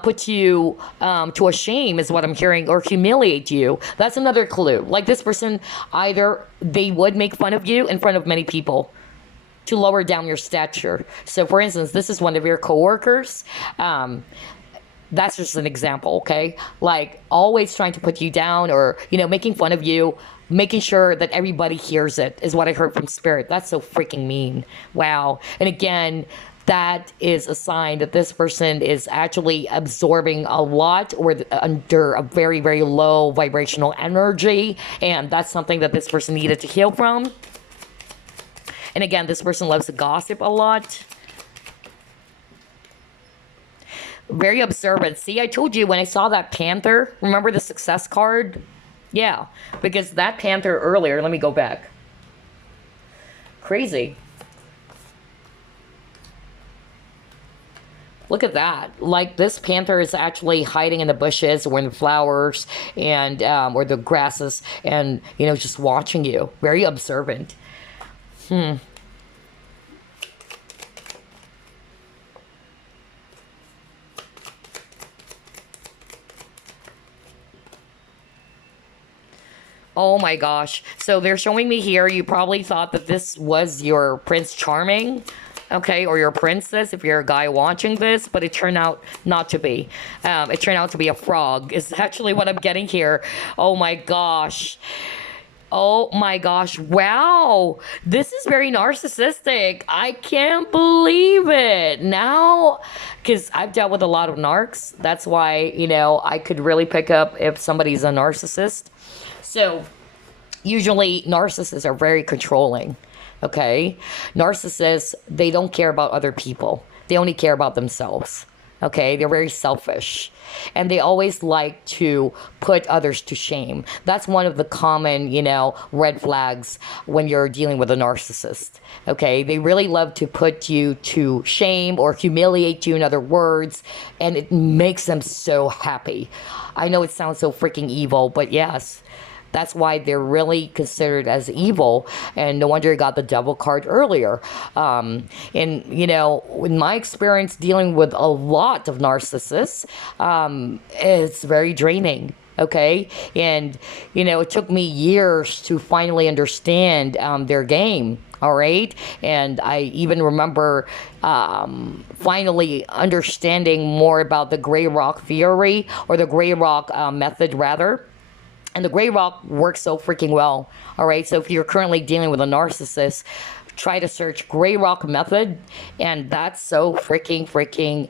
put you to a shame, is what I'm hearing, or humiliate you. That's another clue. Like, this person, either they would make fun of you in front of many people to lower down your stature. So, for instance, this is one of your coworkers. That's just an example, okay? Like, always trying to put you down, or, making fun of you, making sure that everybody hears it, is what I heard from Spirit. That's so freaking mean. Wow. And again, that is a sign that this person is actually absorbing a lot, or under a very, very low vibrational energy. And that's something that this person needed to heal from. And again, this person loves to gossip a lot. Very observant. See, I told you when I saw that panther, remember the success card? Yeah, because that panther earlier, let me go back. Crazy. Look at that. Like, this panther is actually hiding in the bushes or in the flowers, and or the grasses, and, just watching you. Very observant. Oh my gosh. So they're showing me here, you probably thought that this was your Prince Charming, okay, or your princess if you're a guy watching this, but it turned out not to be. It turned out to be a frog, is actually what I'm getting here. Oh my gosh. Oh my gosh. Wow. This is very narcissistic. I can't believe it. Now, because I've dealt with a lot of narcs. That's why, I could really pick up if somebody's a narcissist. So, usually narcissists are very controlling, okay? Narcissists, they don't care about other people. They only care about themselves, okay? They're very selfish. And they always like to put others to shame. That's one of the common, red flags when you're dealing with a narcissist, okay? They really love to put you to shame or humiliate you, in other words, and it makes them so happy. I know it sounds so freaking evil, but yes. That's why they're really considered as evil, and no wonder you got the devil card earlier. And, in my experience dealing with a lot of narcissists, it's very draining. Okay. And, it took me years to finally understand their game. All right. And I even remember finally understanding more about the gray rock theory, or the gray rock method, rather. And the gray rock works so freaking well. All right. So if you're currently dealing with a narcissist, try to search gray rock method. And that's so freaking,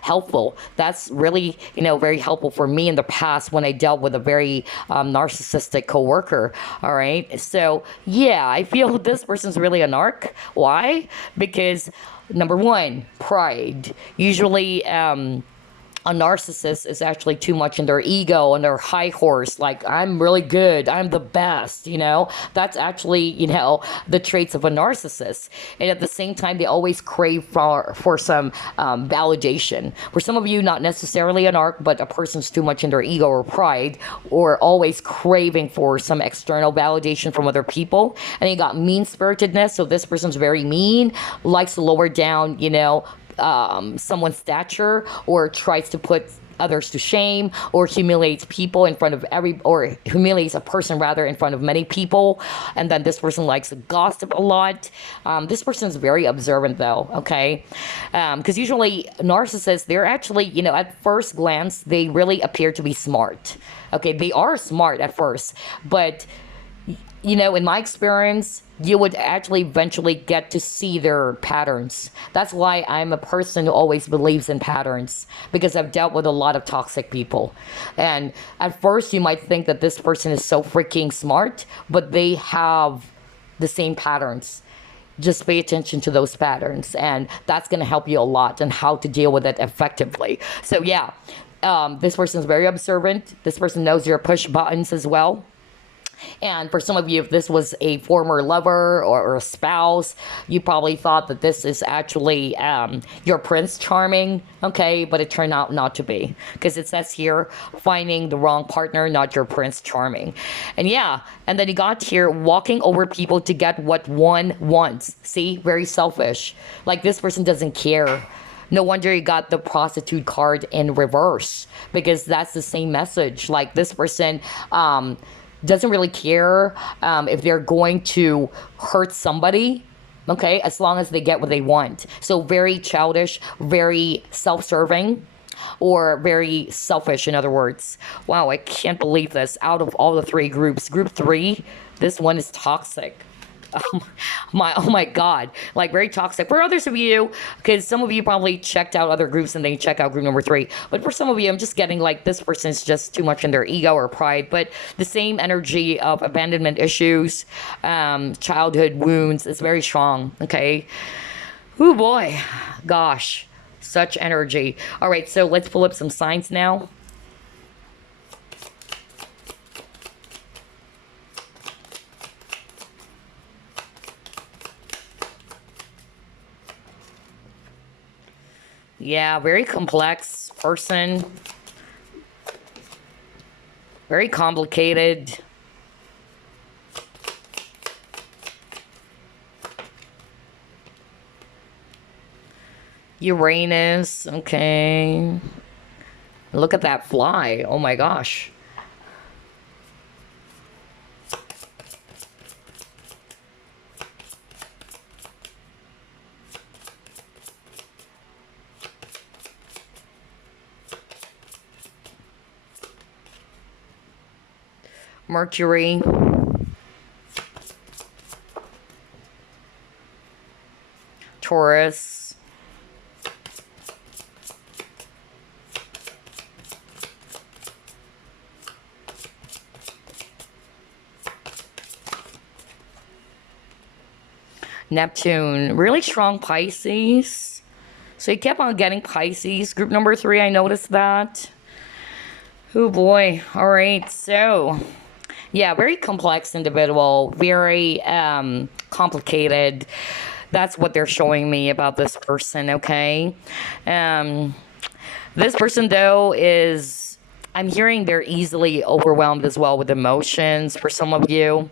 helpful. That's really, very helpful for me in the past when I dealt with a very narcissistic coworker. All right. So yeah, I feel this person's really a narc. Why? Because number one, pride. Usually, a narcissist is actually too much in their ego and their high horse, like, I'm really good, I'm the best, That's actually, the traits of a narcissist. And at the same time, they always crave for some validation. For some of you, not necessarily an arc, but a person's too much in their ego or pride, or always craving for some external validation from other people. And you got mean-spiritedness, so this person's very mean, likes to lower down, someone's stature, or tries to put others to shame, or humiliates people in front of or humiliates a person rather in front of many people. And then this person likes to gossip a lot. This person is very observant though, okay? Because usually narcissists, they're actually, at first glance, they really appear to be smart. Okay, they are smart at first, but in my experience, you would actually eventually get to see their patterns. That's why I'm a person who always believes in patterns, because I've dealt with a lot of toxic people. And at first, you might think that this person is so freaking smart, but they have the same patterns. Just pay attention to those patterns, and that's going to help you a lot on how to deal with it effectively. So, yeah, this person is very observant. This person knows your push buttons as well. And for some of you, if this was a former lover or a spouse, you probably thought that this is actually your Prince Charming, okay? But it turned out not to be, because it says here, finding the wrong partner, not your Prince Charming. And yeah, and then you got here, walking over people to get what one wants. See, very selfish. Like, this person doesn't care. No wonder you got the prostitute card in reverse, because that's the same message. Like, this person doesn't really care if they're going to hurt somebody, okay, as long as they get what they want. So very childish, very self-serving, or very selfish, in other words. Wow, I can't believe this. Out of all the three groups, group 3, this one is toxic. Oh my God, like, very toxic. For others of you, because some of you probably checked out other groups and then you check out group number 3, but for some of you, I'm just getting like, this person is just too much in their ego or pride. But the same energy of abandonment issues, childhood wounds is very strong. Okay. Oh boy, gosh, such energy. All right, so let's pull up some signs now. Yeah, very complex person. Very complicated. Uranus, okay. Look at that fly. Oh my gosh. Mercury. Taurus. Neptune. Really strong Pisces. So you kept on getting Pisces. Group number 3, I noticed that. Oh boy. All right. So, yeah, very complex individual. Very complicated. That's what they're showing me about this person, okay? This person, though, is... I'm hearing they're easily overwhelmed as well with emotions for some of you.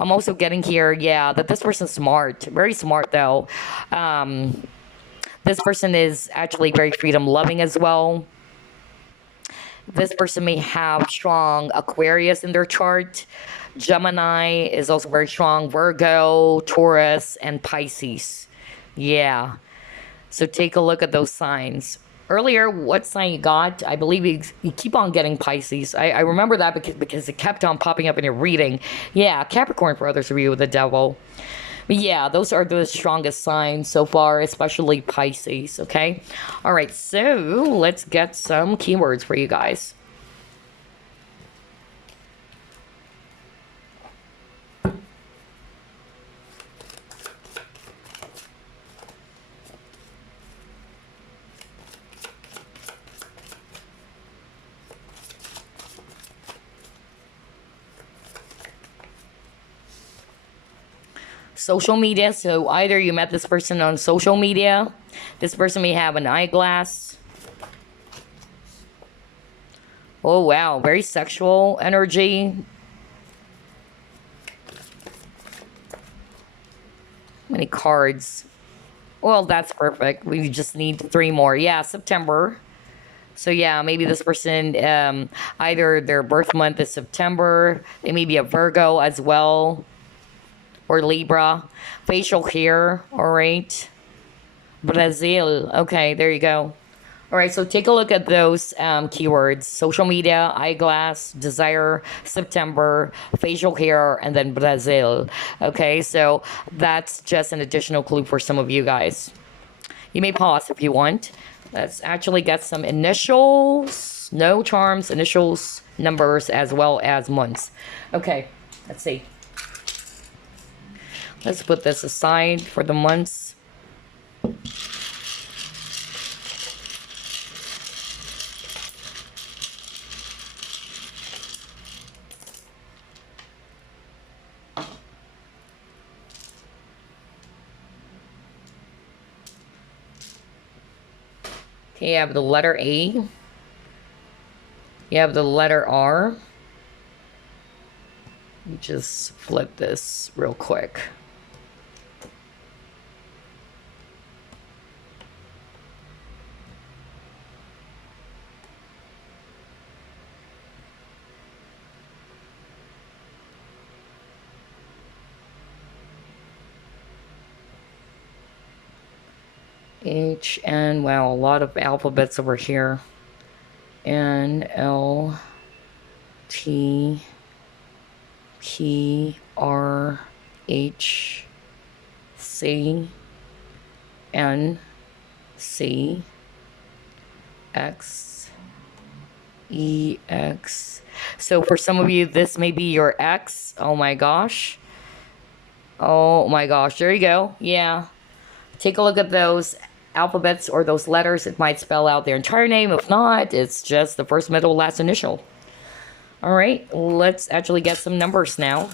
I'm also getting here, yeah, that this person's smart. Very smart, though. This person is actually very freedom-loving as well. This person may have strong Aquarius in their chart. Gemini is also very strong. Virgo, Taurus, and Pisces. Yeah. So take a look at those signs. Earlier, what sign you got? I believe you keep on getting Pisces. I remember that because it kept on popping up in your reading. Yeah, Capricorn for others of you with the devil. But yeah, those are the strongest signs so far, especially Pisces, okay? All right, so let's get some keywords for you guys. Social media. So either you met this person on social media. This person may have an eyeglass. Oh, wow. Very sexual energy. Many cards. Well, that's perfect. We just need 3 more. Yeah, September. So yeah, maybe this person, either their birth month is September, they may be a Virgo as well, or Libra. Facial hair, all right. Brazil, okay, there you go. All right, so take a look at those keywords: social media, eyeglass, desire, September, facial hair, and then Brazil. Okay, so that's just an additional clue for some of you guys. You may pause if you want. Let's actually get some initials, no charms, initials, numbers, as well as months. Okay, let's see. Let's put this aside for the months. Okay, you have the letter A. You have the letter R. Just flip this real quick. H, N, wow, a lot of alphabets over here. N, L, T, P, R, H, C, N, C, X, E, X. So for some of you, this may be your X. Oh my gosh. Oh my gosh. There you go. Yeah. Take a look at those alphabets or those letters. It might spell out their entire name. If not, it's just the first, middle, last initial. All right, let's actually get some numbers now.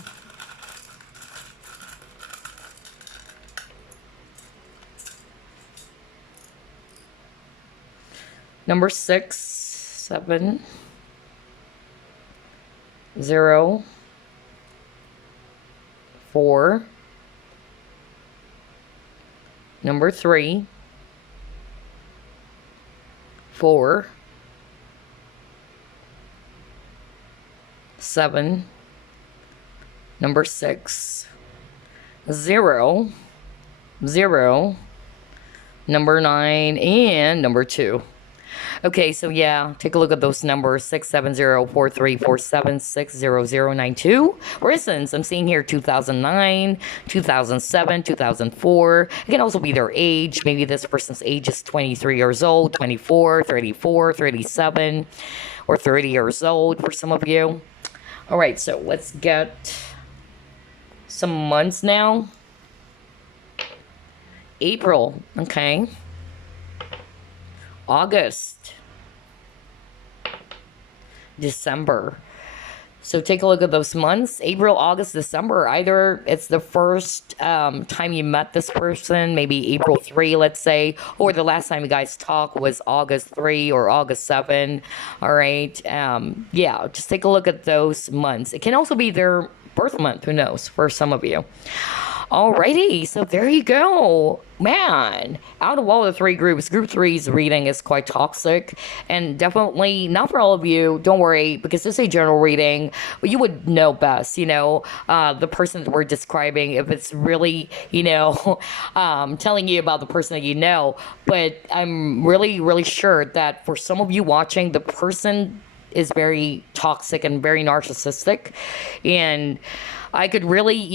Number 6, 7, 0, 4. Number 3, 4, 7. Number 6, 0, 0. Number 9, and number 2. Okay, so yeah, take a look at those numbers: 6704347600092. For instance, I'm seeing here 2009, 2007, 2004. It can also be their age. Maybe this person's age is 23 years old, 24, 34, 37, or 30 years old for some of you. All right, so let's get some months now. April, okay. August, December. So take a look at those months: April, August, December. Either it's the first time you met this person, maybe April 3, let's say, or the last time you guys talked was August 3 or August 7. All right. Yeah, just take a look at those months. It can also be their birth month, who knows, for some of you. Alrighty, so there you go. Man, out of all the 3 groups, group 3's reading is quite toxic, and definitely not for all of you. Don't worry, because this is a general reading, but you would know best, the person that we're describing, if it's really, telling you about the person that you know. But I'm really, really sure that for some of you watching, the person is very toxic and very narcissistic, and I could really,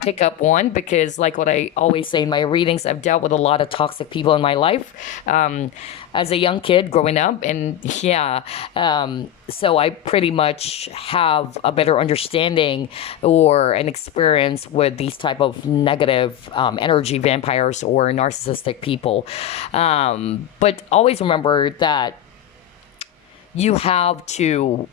pick up one, because like what I always say in my readings, I've dealt with a lot of toxic people in my life as a young kid growing up. And yeah, so I pretty much have a better understanding or an experience with these type of negative energy vampires or narcissistic people. But always remember that you have to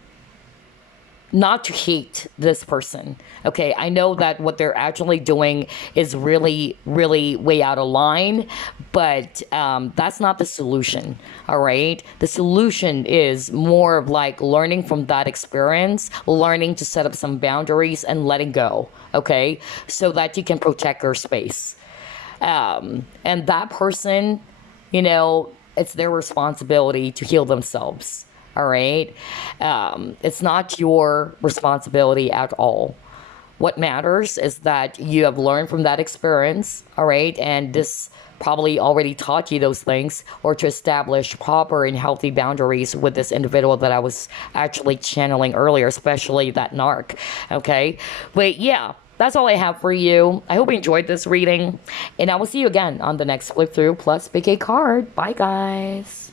not to hate this person. Okay, I know that what they're actually doing is really, really way out of line, but that's not the solution. All right, the solution is more of like learning from that experience, learning to set up some boundaries and letting go. Okay, so that you can protect your space. And that person, it's their responsibility to heal themselves. All right. It's not your responsibility at all. What matters is that you have learned from that experience, all right? And this probably already taught you those things, or to establish proper and healthy boundaries with this individual that I was actually channeling earlier, especially that narc, okay? But yeah, that's all I have for you. I hope you enjoyed this reading, and I will see you again on the next flip through plus pick a card. Bye, guys.